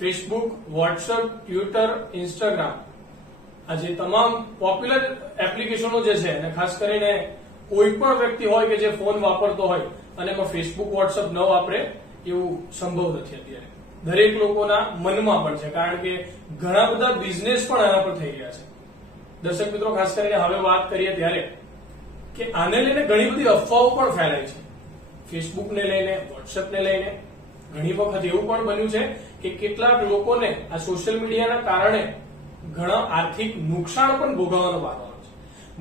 Facebook, WhatsApp, Twitter, Instagram આ જે તમામ પોપ્યુલર એપ્લિકેશનો જે છે અને ખાસ કરીને કોઈ પણ વ્યક્તિ હોય કે જે ફોન વાપરતો હોય અને એમાં ફેસબુક, વોટ્સઅપ ન વાપરે એવું સંભવ નથી અત્યારે. દરેક લોકોના મનમાં પણ છે, કારણ કે ઘણા બધા બિઝનેસ પણ આના પર થઈ રહ્યા છે. દર્શક મિત્રો, ખાસ કરીને હવે વાત કરીએ ત્યારે કે આને લઈને ઘણી બધી અફવાઓ પણ ફેલાય છે. ફેસબુકને લઈને, વોટ્સએપને લઈને ઘણી વખત એવું પણ બન્યું છે કે કેટલાક લોકોને આ સોશિયલ મીડિયાના કારણે ઘણા આર્થિક નુકસાન પણ ભોગવવાનો વારો આવે છે.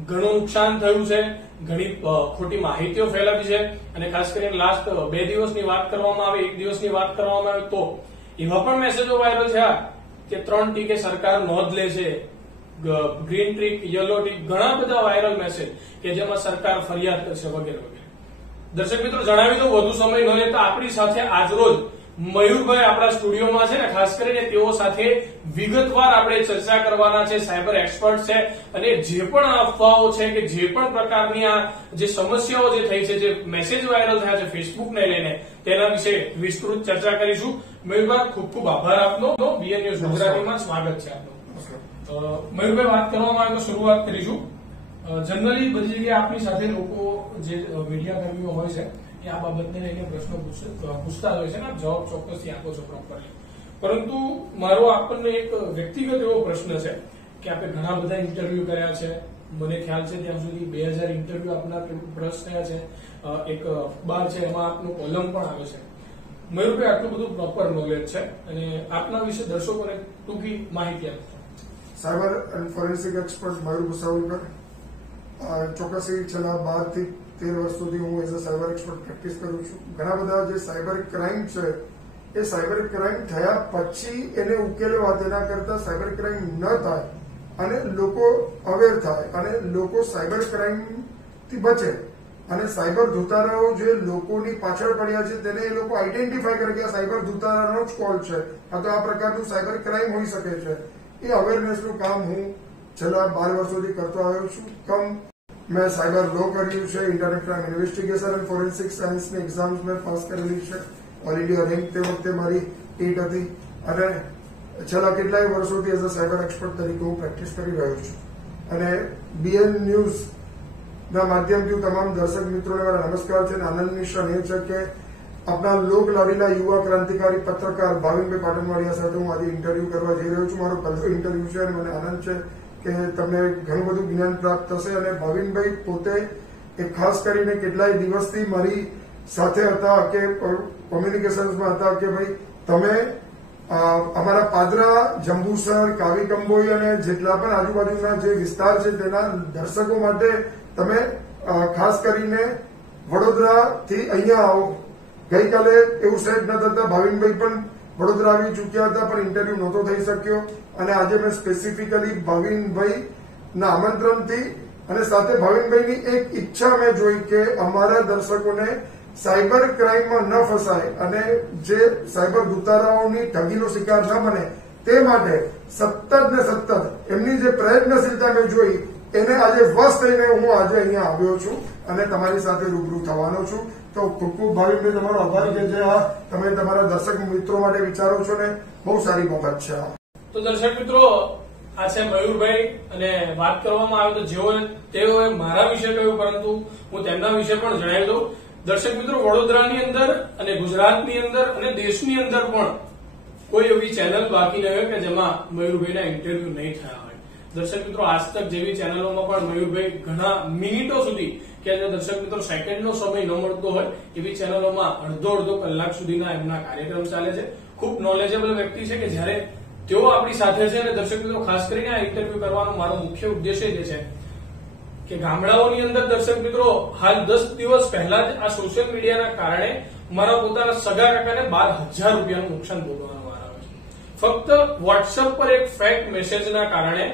ઘણું નુકસાન થયું છે, ઘણી ખોટી માહિતીઓ ફેલાવી છે અને ખાસ કરીને લાસ્ટ 2 દિવસની વાત કરવામાં આવે, 1 દિવસની વાત કરવામાં આવે તો એવા પણ મેસેજો વાયરલ થયા કે 3 ટીકે સરકાર નોંધ લે છે, ગ્રીન ટીક, યલો ટીક, ઘણા બધા વાયરલ મેસેજ કે જેમાં સરકાર ફરિયાદ કરશે વગેરે વગેરે. દર્શક મિત્રો, જણાવી દઉં વધુ સમય ન લેતા આપણી સાથે આજરોજ મયુરભાઈ આપણા સ્ટુડિયોમાં છે ને, ખાસ કરીને તેઓ સાથે વિગતવાર આપણે ચર્ચા કરવાના છે. સાયબર એક્સપર્ટ છે અને જે પણ અફવાઓ છે કે જે પણ પ્રકારની આ જે સમસ્યાઓ જે થઈ છે, જે મેસેજ વાયરલ થયા છે ફેસબુકને લઈને, તેના વિશે વિસ્તૃત ચર્ચા કરીશું. મયુરભાઈ, ખૂબ ખૂબ આભાર આપનો. બીએન ન્યૂઝ ગુજરાતીમાં સ્વાગત છે આપનું. મયુરભાઈ, વાત કરવામાં આવે તો શરૂઆત કરીશું. જનરલી બધી જગ્યાએ આપની સાથે લોકો જે મીડિયા કર્મીઓ હોય છે એ આ બાબતને લઈને પ્રશ્નો પૂછતા હોય છે ને, જવાબ ચોક્કસથી આપો છો પ્રોપરલી. પરંતુ મારો આપણને એક વ્યક્તિગત એવો પ્રશ્ન છે કે આપણે ઘણા બધા ઇન્ટરવ્યુ કર્યા છે. મને ખ્યાલ છે ત્યાં સુધી 2000 ઇન્ટરવ્યુ આપના બ્રશ થયા છે. એક અખબાર છે એમાં આપનું કોલમ પણ આવે છે. મયુરભાઈ, આટલું બધું પ્રોપર નોલેજ છે અને આપના વિશે દર્શકોને ટૂંકી માહિતી આપો. સાયબર એન્ડ ફોરેન્સિક એક્સપર્ટ મયુર ભુસાવલકર. ચોક્કસથી છેલ્લા 12 થી 13 વર્ષ સુધી હું as a cyber expert practice કરું છું. ઘણા બધા જે સાયબર ક્રાઇમ છે એ સાયબર ક્રાઇમ થયા પછી એને ઉકેલવા, તેના કરતા સાયબર ક્રાઇમ ન થાય અને લોકો અવેર થાય અને લોકો સાયબર ક્રાઇમ થી બચે અને સાયબર ધૂતારાઓ જે લોકોની પાછળ પડ્યા છે તેને એ લોકો આઈડેન્ટિફાય કરે કે આ સાયબર ધૂતારાનો જ કોલ છે, આ તો આ પ્રકારનું સાયબર ક્રાઇમ હોઈ શકે છે. એ અવેરનેસનું કામ હું છેલ્લા 12 વર્ષોથી કરતો આવ્યો છું. મેં સાયબર લો કર્યું છે, ઇન્ટરનેટ ક્રાઇમ ઇન્વેસ્ટિગેશન અને ફોરેન્સિક સાયન્સની એક્ઝામ્સ મેં પાસ કરેલી છે. ઓલ ઇન્ડિયા રેન્ક તે વખતે મારી 8 હતી અને છેલ્લા કેટલાય વર્ષોથી એઝ અ સાયબર એક્સપર્ટ તરીકે હું પ્રેક્ટિસ કરી રહ્યો છું. અને બીએન ન્યૂઝ ના માધ્યમથી તમામ દર્શક મિત્રોને મારા નમસ્કાર છે. આનંદની ક્ષણ એ છે કે આપણા લોક લાડીલા યુવા ક્રાંતિકારી પત્રકાર ભાવિનભાઈ પાટણવાડિયા સાથે હું આજે ઇન્ટરવ્યુ કરવા જઈ રહ્યો છું. મારો પહેલો ઇન્ટરવ્યુ છે અને મને આનંદ છે કે તમને ઘણું બધું જ્ઞાન પ્રાપ્ત થશે. અને ભાવિનભાઈ પોતે એક ખાસ કરીને કેટલાય દિવસથી મારી સાથે હતા કે કોમ્યુનિકેશન્સમાં હતા કે ભાઈ તમે અમારા પાદરા, જંબુસર, કાવી કંબોઈ અને જેટલા પણ આજુબાજુના જે વિસ્તાર છે તેના દર્શકો માટે તમે ખાસ કરીને વડોદરાથી અહીંયા આવો. ગઈકાલે એવું સેટ ન થતા ભાવિનભાઈ પણ વડોદરા આવી ચૂક્યા હતા પણ ઇન્ટરવ્યુ નહોતો થઈ શક્યો અને આજે મેં સ્પેસિફિકલી ભાવિનભાઈ ના આમંત્રણથી અને સાથે ભાવિનભાઈની એક ઈચ્છા મેં જોઈ કે અમારા દર્શકોને સાયબર ક્રાઇમમાં ન ફસાય અને જે સાયબર ધૂતારાઓની ઠગીનો શિકાર ન બને તે માટે સતત ને સતત એમની જે પ્રયત્નશીલતા મેં જોઈ એને આજે વશ થઈને હું આજે અહીંયા આવ્યો છું અને તમારી સાથે રૂબરૂ થવાનો છું. તો ખૂબ ખૂબ ભાવિનભાઈ તમારો આભાર કે જે આ તમે તમારા દર્શક મિત્રો માટે વિચારો છો ને બહુ સારી બાબત છે. તો દર્શક મિત્રો, આ છે મયુરભાઈ અને વાત કરવામાં આવે તો તેઓએ મારા વિશે કહ્યું, પરંતુ હું તેમના વિશે પણ જણાવી દઉં. દર્શક મિત્રો, વડોદરાની અંદર અને ગુજરાતની અંદર અને દેશની અંદર પણ કોઈ એવી ચેનલ બાકી ન હોય કે જેમાં મયુરભાઈના ઇન્ટરવ્યુ નહીં થયા હોય. દર્શક મિત્રો, આજ તક જેવી ચેનલોમાં પણ મયુરભાઈ ઘણા મિનિટો સુધી કે દર્શક મિત્રો સેકન્ડનો સમય ન મળતો હોય એવી ચેનલોમાં અડધો કલાક સુધીના એમના કાર્યક્રમ ચાલે છે. ખૂબ નોલેજેબલ વ્યક્તિ છે કે જયારે તેઓ આપણી સાથે છે અને દર્શક મિત્રો ખાસ કરીને આ ઇન્ટરવ્યુ કરવાનો મારો મુખ્ય ઉદ્દેશ્ય જે છે કે ગામડાઓની અંદર દર્શક મિત્રો હાલ 10 દિવસ પહેલા જ આ સોશિયલ મીડિયાના કારણે મારા પોતાના સગા કાકાને 12,000 રૂપિયાનું નુકસાન ભોગવવાનો વાર આવે છે. ફક્ત વોટ્સએપ પર એક ફેક મેસેજના કારણે,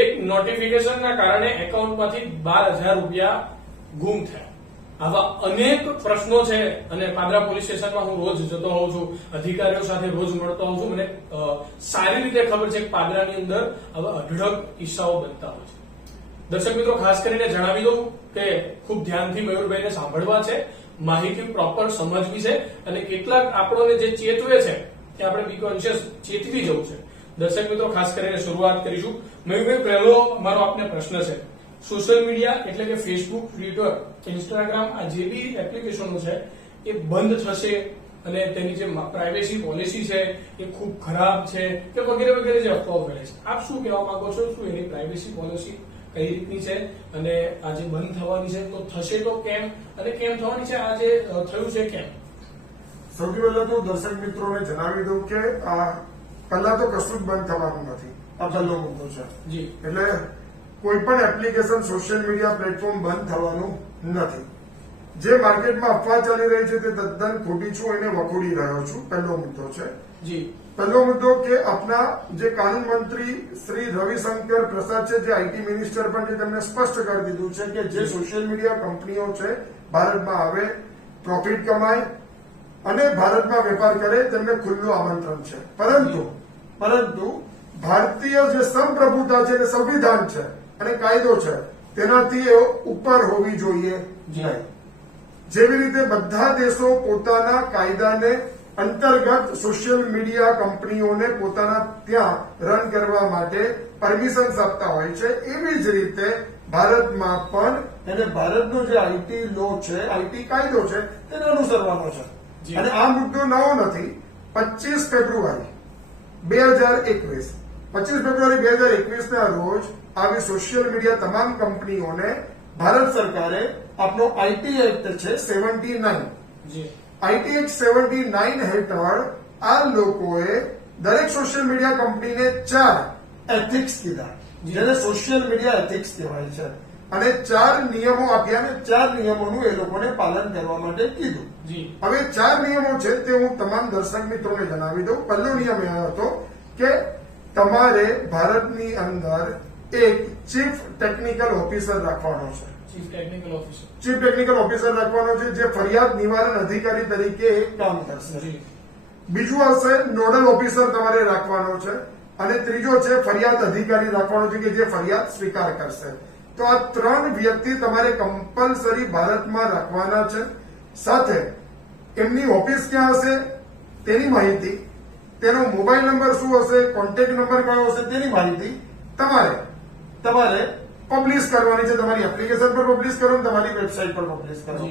એક નોટિફિકેશનના કારણે એકાઉન્ટમાંથી 12,000 રૂપિયા ગુમ થયા. આવા અનેક પ્રશ્નો છે અને પાદરા પોલીસ સ્ટેશનમાં હું રોજ જતો હોઉં છું, અધિકારીઓ સાથે રોજ મળતો હોઉં છું. મને સારી રીતે ખબર છે કે પાદરાની અંદર આવા અઢળક કિસ્સાઓ બનતા હોય છે. દર્શક મિત્રો, ખાસ કરીને જણાવી દઉં કે ખૂબ ધ્યાનથી મયુરભાઈને સાંભળવા છે, માહિતી પ્રોપર સમજવી છે અને કેટલાક આપણને જે ચેતવે છે કે આપણે બી કોન્શિયસ ચેતવી જવું છે. દર્શક મિત્રો, ખાસ કરીને શરૂઆત કરીશું. મયુરભાઈ, પહેલો મારો આપને પ્રશ્ન છે, સોશિયલ મીડિયા એટલે કે ફેસબુક, ટ્વિટર, ઇન્સ્ટાગ્રામ, આ જે બી એપ્લિકેશનો છે એ બંધ થશે અને તેની જે પ્રાઇવેસી પોલિસી છે એ ખૂબ ખરાબ છે કે વગેરે વગેરે જે અફવાઓ ફેલાય છે, આપ શું કહેવા માંગો છો? શું એની પ્રાઇવેસી પોલિસી કઈ રીતની છે અને આ જે બંધ થવાની છે તો થશે તો કેમ, અને કેમ થવાની છે, આ જે થયું છે કેમ? સૌથી પહેલા તો દર્શક મિત્રોને જણાવી દઉં કે પહેલા તો કશું જ બંધ થવાનું નથી. આ પહેલો મુદ્દો છે. જી. એટલે કોઈ પણ એપ્લિકેશન, સોશિયલ મીડિયા પ્લેટફોર્મ બંધ થવાનું નથી. જે માર્કેટમાં અફવા ચાલી રહી છે તે તદ્દન ખોટી છું, એને વખોડી રહ્યો છું. પહેલો મુદ્દો છે. જી. પહેલો મુદ્દો કે આપણા જે કાનૂન મંત્રી શ્રી રવિશંકર પ્રસાદ છે, જે આઈટી મિનિસ્ટર પણ છે, તેમને સ્પષ્ટ કરી દીધું છે કે જે સોશિયલ મીડિયા કંપનીઓ છે ભારતમાં આવે, પ્રોફિટ કમાય અને ભારતમાં વેપાર કરે, તેમને ખુલ્લું આમંત્રણ છે. પરંતુ ભારતીય જે સંપ્રભુતા છે, સંવિધાન છે અને કાયદો છે, તેનાથી એ ઉપર હોવી જોઈએ નહીં. જેવી રીતે બધા દેશો પોતાના કાયદાને અંતર્ગત સોશિયલ મીડિયા કંપનીઓને પોતાના ત્યાં રન કરવા માટે પરમિશન આપતા હોય છે, એવી જ રીતે ભારતમાં પણ એને ભારતનો જે આઈટી લો છે, આઈટી કાયદો છે, તેને અનુસરવાનો છે. અને આ મુદ્દો નવો નથી. 25 ફેબ્રુઆરી 2021 ના રોજ આવી સોશિયલ મીડિયા તમામ કંપનીઓને ભારત સરકારે આપણો આઈટી એક્ટ છે 79, આઈટી એક્ટ 79 હેઠળ આ લોકોએ દરેક સોશિયલ મીડિયા કંપનીને 4 એથિક્સ કીધા, જેને સોશિયલ મીડિયા એથિક્સ કહેવાય છે, અને 4 નિયમો આપ્યા અને 4 નિયમોનું એ લોકોને પાલન કરવા માટે કીધું. હવે 4 નિયમો છે તે હું તમામ દર્શક મિત્રોને જણાવી દઉં. પહેલો નિયમ એ હતો કે તમારે ભારતની અંદર એક ચીફ ટેકનિકલ ઓફિસર રાખવાનો છે. ચીફ ટેકનિકલ ઓફિસર રાખવાનો છે, જે ફરિયાદ નિવારણ અધિકારી તરીકે કામ કરશે. બીજું હશે નોડલ ઓફિસર તમારે રાખવાનો છે, અને ત્રીજો છે ફરિયાદ અધિકારી રાખવાનો છે, કે જે ફરિયાદ સ્વીકાર કરશે. તો આ 3 વ્યક્તિ તમારે કમ્પલસરી ભારતમાં રાખવાના છે. સાથે એમની ઓફિસ ક્યાં હશે તેની માહિતી, તેનો મોબાઈલ નંબર શું હશે, કોન્ટેક્ટ નંબર કયો હશે તેની માહિતી તમારે પબ્લિશ કરવાની છે. તમારી એપ્લિકેશન પર પબ્લિશ કરો, તમારી વેબસાઇટ પર પબ્લિશ કરો.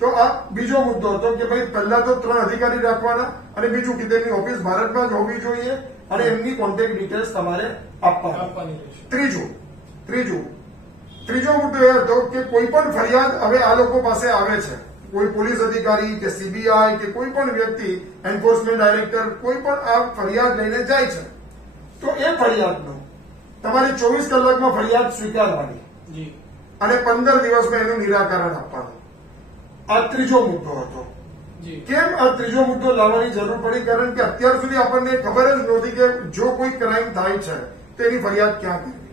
તો આ બીજો મુદ્દો હતો કે ભાઈ પહેલા તો 3 અધિકારી રાખવાના, અને બીજું કે તેમની ઓફિસ ભારતમાં જ હોવી જોઈએ અને એમની કોન્ટેક્ટ ડિટેલ્સ તમારે આપવાની. ત્રીજો મુદ્દો એ હતો કે કોઈ પણ ફરિયાદ હવે આ લોકો પાસે આવે છે, કોઈ પોલીસ અધિકારી કે સીબીઆઈ કે કોઈ પણ વ્યક્તિ, એન્ફોર્સમેન્ટ ડાયરેક્ટર, કોઈ પણ આ ફરિયાદ લઈને જાય છે, તો એ ફરિયાદનો તમારે 24 કલાકમાં ફરિયાદ સ્વીકારવાની અને 15 દિવસમાં એનું નિરાકરણ આપવાનું. આ ત્રીજો મુદ્દો હતો. કેમ આ ત્રીજો મુદ્દો લાવવાની જરૂર પડી? કારણ કે અત્યાર સુધી આપણને ખબર જ નહોતી કે જો કોઈ ક્રાઇમ થાય છે તેની ફરિયાદ ક્યાં કરવી.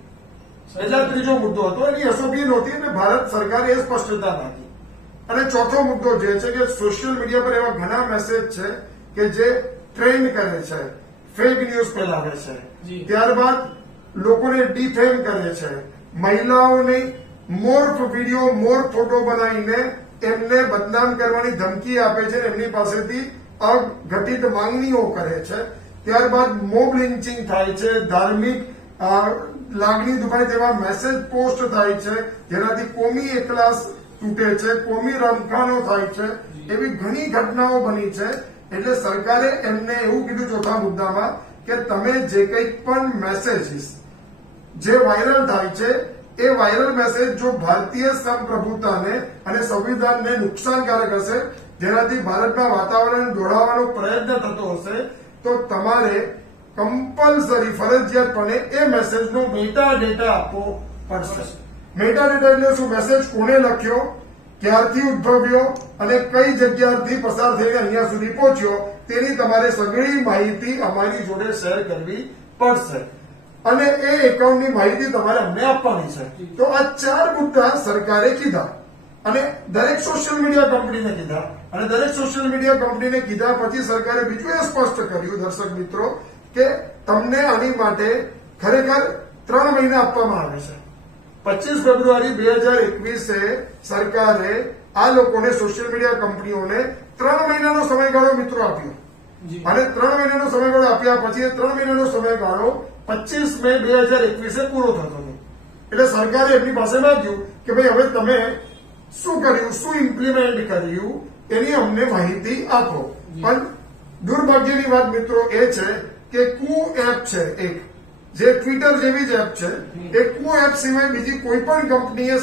એટલે ત્રીજો મુદ્દો હતો. એની એસઓપી નહોતી અને ભારત સરકારે એ સ્પષ્ટતા નાખી. અને ચોથો મુદ્દો જે છે કે સોશિયલ મીડિયા પર એવા ઘણા મેસેજ છે કે જે ટ્રેન્ડ કરે છે, ફેક ન્યૂઝ ફેલાવે છે, ત્યારબાદ લોકોને ડિફેમ કરે છે, મહિલાઓને મોર્ફ વિડીયો, મોર્ફ ફોટો બનાવીને એમને બદનામ કરવાની ધમકી આપે છે, એમની પાસેથી અઘટિત માંગણીઓ કરે છે. ત્યારબાદ મોબ લિન્ચિંગ થાય છે, ધાર્મિક લાગણી દુભાય તેવા મેસેજ પોસ્ટ થાય છે, જેનાથી કોમી એકલાસ તૂટે છે, કોમી રમખાણો થાય છે, એવી ઘણી ઘટનાઓ બની છે. એટલે સરકારે એમને એવું કીધું ચોથા મુદ્દામાં કે તમે જે કંઈ પણ મેસેજીસ જે વાયરલ થાય છે એ વાયરલ મેસેજ જો ભારતીય સંપ્રભુતાને અને સંવિધાનને નુકસાનકારક હશે, જેનાથી ભારતના વાતાવરણ દોડાવવાનો પ્રયત્ન થતો હશે, તો તમારે કમ્પલસરી ફરજિયાતપણે એ મેસેજનો મેટા ડેટા આપવો પડશે. મેટા ડેટા એટલે શું? મેસેજ કોને લખ્યો, ક્યારથી ઉદ્ભવ્યો અને કઈ જગ્યાથી પસાર થઈને અહીંયા સુધી પહોંચ્યો, તેની તમારે સઘળી માહિતી અમારી જોડે શેર કરવી પડશે. અને એ એકાઉન્ટની માહિતી તમારે અમને આપવાની છે. તો આ 4 મુદ્દા સરકારે કીધા અને દરેક સોશિયલ મીડિયા કંપનીને કીધા. અને દરેક સોશિયલ મીડિયા કંપનીને કીધા પછી સરકારે બીજું એ સ્પષ્ટ કર્યું, દર્શક મિત્રો, કે તમને આની માટે ખરેખર 3 મહિના આપવામાં આવે છે. 25 ફેબ્રુઆરી 2021 સરકારે આ લોકોને, સોશિયલ મીડિયા કંપનીઓને 3 મહિનાનો સમયગાળો મિત્રો આપ્યો જી. અને 3 મહિનાનો સમયગાળો આપ્યા પછી એ 3 મહિનાનો સમયગાળો 25 મે 2021 પૂરો થતો હતો. એટલે સરકારે એમની પાસે માંગ્યું કે ભાઈ હવે તમે શું કર્યું, શું ઇમ્પ્લિમેન્ટ કર્યું, એની અમને માહિતી આપો. પણ દુર્ભાગ્યની વાત મિત્રો એ છે કે કુ એપ છે એક, જે ટ્વિટર જેવી જ એપ છે, એ કુ એપ સિવાય બીજી કોઈ પણ કંપનીએ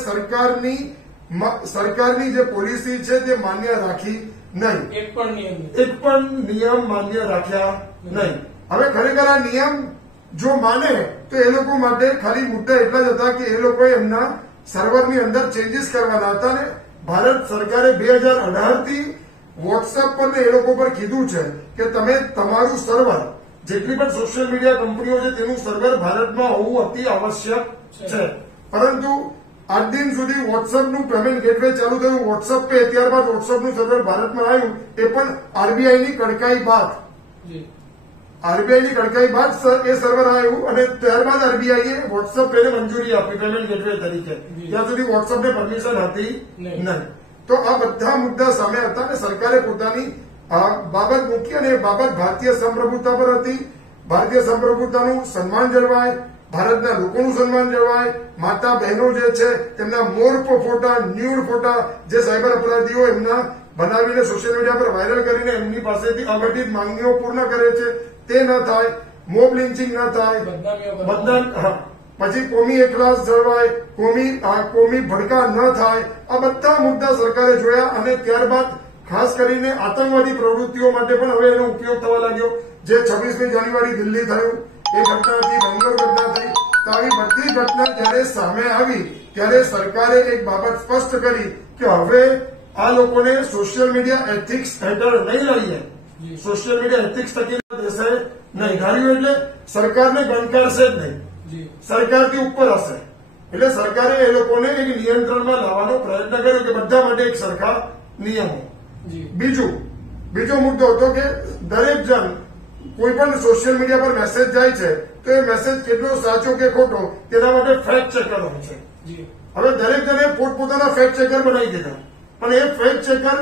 સરકારની જે પોલિસી છે તે માન્ય રાખી નહીં. એક પણ નિયમ નહીં. એક પણ નિયમ માન્ય રાખ્યા નહીં. હવે ખરેખર આ નિયમ જો માને તો એ લોકો માટે ખાલી મુદ્દા એટલા જ હતા કે એ લોકોએ એમના સર્વરની અંદર ચેન્જીસ કરવાના હતા ને ભારત સરકારે 2018 થી વોટ્સએપ પર ને એ લોકો પર કીધું છે કે તમે તમારું સર્વર, જેટલી પણ સોશિયલ મીડિયા કંપનીઓ છે તેનું સર્વર ભારતમાં હોવું અતિ આવશ્યક છે. પરંતુ આજ દિન સુધી વોટ્સએપનું પેમેન્ટ ગેટવે ચાલુ થયું, વોટ્સએપ પે, ત્યારબાદ વોટ્સએપનું સર્વર ભારતમાં આવ્યું, એ પણ આરબીઆઈની કડકાઈ બાદ. આરબીઆઈની કડકાઈ બાદ એ સર્વર આવ્યું અને ત્યારબાદ આરબીઆઈએ વોટ્સએપ પેને મંજૂરી આપી પેમેન્ટ ગેટવે તરીકે. ત્યાં સુધી વોટ્સએપને પરમિશન હતી નહીં. તો આ બધા મુદ્દા સામે હતા અને સરકારે પોતાની બાબત મૂકી અને એ બાબત ભારતીય સંપ્રભુતા પર હતી. ભારતીય સંપ્રભુતાનું સન્માન જળવાય, ભારતના લોકોનું સન્માન જળવાય, માતા બહેનો જે છે તેમના મોર્ફ ફોટા, ન્યૂડ ફોટા જે સાયબર અપરાધીઓ એમના બનાવીને સોશિયલ મીડિયા પર વાયરલ કરીને એમની પાસેથી અઘટિત માંગણીઓ પૂર્ણ કરે છે તે ન થાય, મોબ લિન્ચિંગ ન થાય, પછી કોમી એકલાસ જળવાય, કોમી ભડકા ન થાય. આ બધા મુદ્દા સરકારે જોયા અને ત્યારબાદ ખાસ કરીને આતંકવાદી પ્રવૃત્તિઓ માટે પણ હવે એનો ઉપયોગ થવા લાગ્યો. જે 26મી જાન્યુઆરી દિલ્હી થયું, એ ઘટના હતી, બેંગ્લોર ઘટના થઈ. તો આવી બધી ઘટના જયારે સામે આવી ત્યારે સરકારે એક બાબત સ્પષ્ટ કરી કે હવે આ લોકોને સોશિયલ મીડિયા એથિક્સ હેઠળ નહીં લઈએ, સોશિયલ મીડિયા એથિક્સ થકી દેશે નહીં. ધાર્યું એટલે સરકારને ગણકારશે જ નહીં, સરકારથી ઉપર હશે. એટલે સરકારે એ લોકોને એક નિયંત્રણમાં લાવવાનો પ્રયત્ન કર્યો કે બધા માટે એક સરખા નિયમો. બીજો મુદ્દો હતો કે દરેક જણ કોઈ પણ સોશિયલ મીડિયા પર મેસેજ જાય છે તો એ મેસેજ કેટલો સાચો કે ખોટો તેના માટે ફેક્ટ ચેકર હોય છે. હવે દરેક જણે પોતપોતાના ફેક્ટ ચેકર બનાવી દીધા, પણ એ ફેક્ટ ચેકર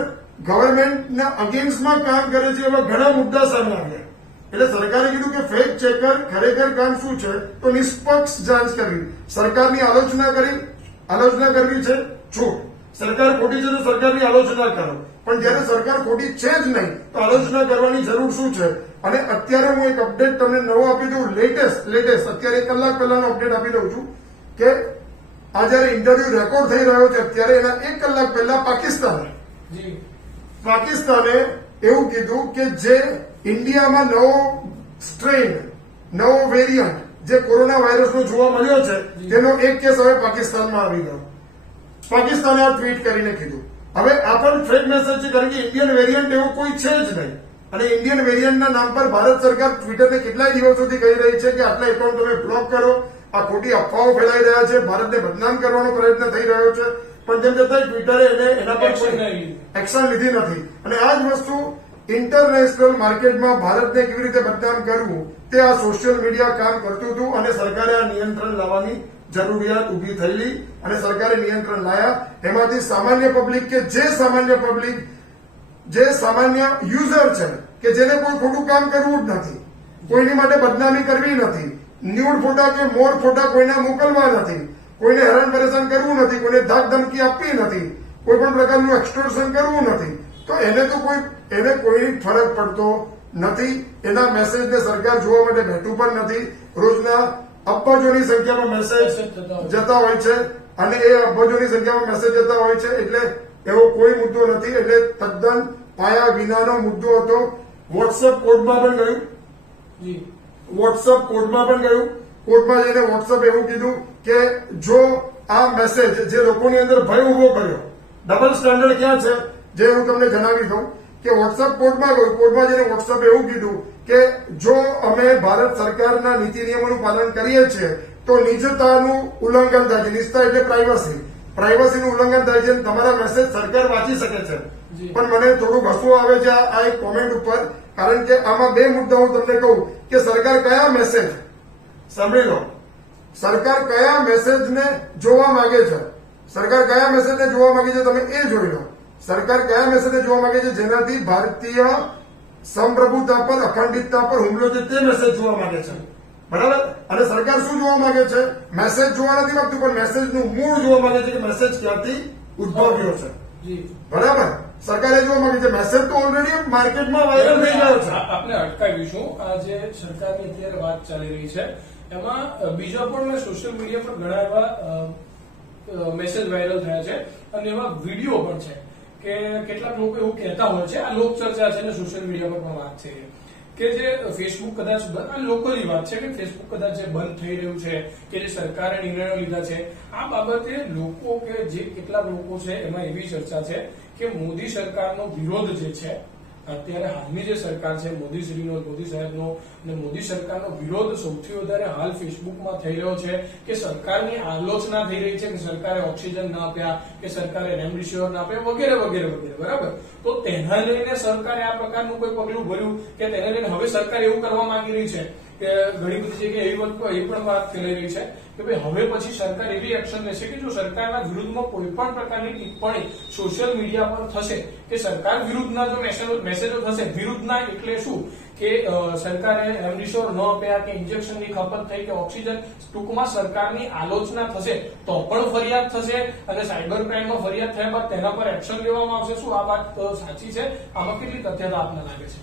ગવર્મેન્ટના અગેન્સ્ટમાં કામ કરે છે એવા ઘણા મુદ્દા સામે આવ્યા. એટલે સરકારે કીધું કે ફેક્ટ ચેકર ખરેખર કામ શું છે તો નિષ્પક્ષ જાંચ કરવી, સરકારની આલોચના કરવી છે છૂટ. સરકાર ખોટી છે તો સરકારની આલોચના કરો, પણ જયારે સરકાર ખોટી છે જ નહીં તો આલોચના કરવાની જરૂર શું છે. અને અત્યારે હું એક અપડેટ તમને નવો આપી દઉં, લેટેસ્ટ અત્યારે 1 કલાક પહેલાનો અપડેટ આપી દઉં છું કે આ જયારે ઇન્ટરવ્યુ રેકોર્ડ થઈ રહ્યો છે અત્યારે એના 1 કલાક પહેલા પાકિસ્તાને એવું કીધું કે જે ઇન્ડિયામાં નવો સ્ટ્રેન, નવો વેરિયન્ટ જે કોરોના વાયરસનો જોવા મળ્યો છે તેનો એક કેસ હવે પાકિસ્તાનમાં આવી ગયો. પાકિસ્તાને આ ટ્વીટ કરીને કીધું. હવે આ પણ ફેક મેસેજ છે, કારણ કે ઇન્ડિયન વેરિયન્ટ એવું કોઈ છે જ નહીં. અને ઇન્ડિયન વેરિયન્ટના નામ પર ભારત સરકાર ટ્વિટરને કેટલાય દિવસોથી કહી રહી છે કે આટલા એકાઉન્ટ તમે બ્લોક કરો, આ ખોટી અફવાઓ ફેલાઈ રહ્યા છે, ભારતને બદનામ કરવાનો પ્રયત્ન થઈ રહ્યો છે. પણ તેમ છતાં ટ્વિટરે એના પર એક્શન લીધી નથી. અને આ જ વસ્તુ ઇન્ટરનેશનલ માર્કેટમાં ભારતને કેવી રીતે બદનામ કરવું તે આ સોશિયલ મીડિયા કામ કરતું હતું અને સરકારે આ નિયંત્રણ લાવવાની જરૂરિયાત ઉભી થયેલી અને સરકારે નિયંત્રણ લાયા. એમાંથી સામાન્ય પબ્લિક કે જે સામાન્ય યુઝર છે કે જેને કોઈ ખોટું કામ કરવું જ નથી, કોઈની માટે બદનામી કરવી નથી, ન્યૂડ ફોટા કે મોર ફોટા કોઈને મોકલવા નથી, કોઈને હેરાન પરેશાન કરવું નથી, કોઈને ધાક ધમકી આપવી નથી, કોઈ પણ પ્રકારનું એક્સટોર્શન કરવું નથી, તો એને કોઈ ફરક પડતો નથી. એના મેસેજને સરકાર જોવા માટે બેઠું પણ નથી. રોજના અબજોની સંખ્યામાં મેસેજ જતા હોય છે અને એ અબજોની સંખ્યામાં મેસેજ જતા હોય છે. એટલે એવો કોઈ મુદ્દો નથી. એટલે તદ્દન પાયા વિનાનો મુદ્દો હતો. વોટ્સએપ કોર્ટમાં પણ ગયું. કોર્ટમાં જઈને વોટ્સએપ એવું કીધું કે જો આ મેસેજ જે લોકોની અંદર ભય ઉભો કર્યો, ડબલ સ્ટેન્ડર્ડ ક્યાં છે જે હું તમને જણાવી દઉં કે વોટ્સએપ કોર્ટમાં ગયું. કોર્ટમાં જઈને વોટ્સએપ એવું કીધું કે જો અમે ભારત સરકારના નીતિ નિયમોનું પાલન કરીએ છીએ તો નિજતાનું ઉલ્લંઘન થાય છે. નિજતા એટલે પ્રાઇવસીનું ઉલ્લંઘન થાય છે. તમારા મેસેજ સરકાર વાંચી શકે છે. પણ મને થોડું હસવું આવે છે આ એક કોમેન્ટ ઉપર, કારણ કે આમાં 2 મુદ્દા હું તમને કહું કે સરકાર કયા મેસેજ, સાંભળી લો, સરકાર કયા મેસેજને જોવા માંગે છે, સરકાર કયા મેસેજને જોવા માંગે છે તમે એ જોઈ લો. સરકાર કયા મેસેજને જોવા માંગે છે જેનાથી ભારતીય સંપ્રભુતા પર, અખંડિતતા પર હુમલો છે તે મેસેજ જોવા માંગે છે, બરાબર. અને સરકાર શું જોવા માંગે છે? મેસેજ જોવા નથી માંગતું, પણ મેસેજનું મૂળ જોવા માંગે છે કે મેસેજ ક્યાંથી ઉદ્ભવ્યો છે, બરાબર. સરકારે જોવા માંગે છે. મેસેજ તો ઓલરેડી માર્કેટમાં વાયરલ થઈ ગયો છે. આપણે અટકાવીશું. આ જે સરકારની અત્યારે વાત ચાલી રહી છે એમાં બીજા પણ સોશિયલ મીડિયા પર ઘણા એવા મેસેજ વાયરલ થયા છે અને એવા વિડીયો પણ છે કે કેટલાક લોકો એવું કહેતા હોય છે, આ લોકચર્ચા છે ને સોશિયલ મીડિયા પર પણ વાત છે કે જે ફેસબુક કદાચ આ લોકોની વાત છે કે ફેસબુક કદાચ જે બંધ થઈ રહ્યું છે કે જે સરકારે નિર્ણયો લીધા છે, આ બાબતે લોકો કે જે કેટલાક લોકો છે એમાં એવી ચર્ચા છે કે મોદી સરકારનો વિરોધ જે છે, અત્યારે હાલની જે સરકાર છે મોદીશ્રીનો, મોદી સાહેબનો અને મોદી સરકારનો વિરોધ સૌથી વધારે હાલ ફેસબુકમાં થઈ રહ્યો છે કે સરકારની આલોચના થઈ રહી છે કે સરકારે ઓક્સિજન ના આપ્યા, કે સરકારે રેમડેસિવિર ના આપ્યા, વગેરે વગેરે વગેરે, બરાબર. તો તેને લઈને સરકારે આ પ્રકારનું કોઈ પગલું ભર્યું કે તેને લઈને હવે સરકાર એવું કરવા માંગી રહી છે કે ઘણી બધી જગ્યાએ એવી પણ વાત થઈ રહી છે કે ભાઈ હવે પછી સરકાર એવી એક્શન લેશે કે જો સરકારના વિરુદ્ધમાં કોઈ પણ પ્રકારની ટિપ્પણી સોશિયલ મીડિયા પર થશે કે સરકાર વિરુદ્ધના જો મેસેજો થશે, વિરુદ્ધના એટલે શું કે સરકારે રેમડેસિવિર ન આપ્યા કે ઇન્જેક્શનની ખપત થઈ કે ઓક્સિજન, ટૂંકમાં સરકારની આલોચના થશે તો પણ ફરિયાદ થશે અને સાયબર ક્રાઇમમાં ફરિયાદ થયા બાદ તેના પર એક્શન લેવામાં આવશે. શું આ વાત સાચી છે? આમાં કેટલી તથ્યતા આપને લાગે છે?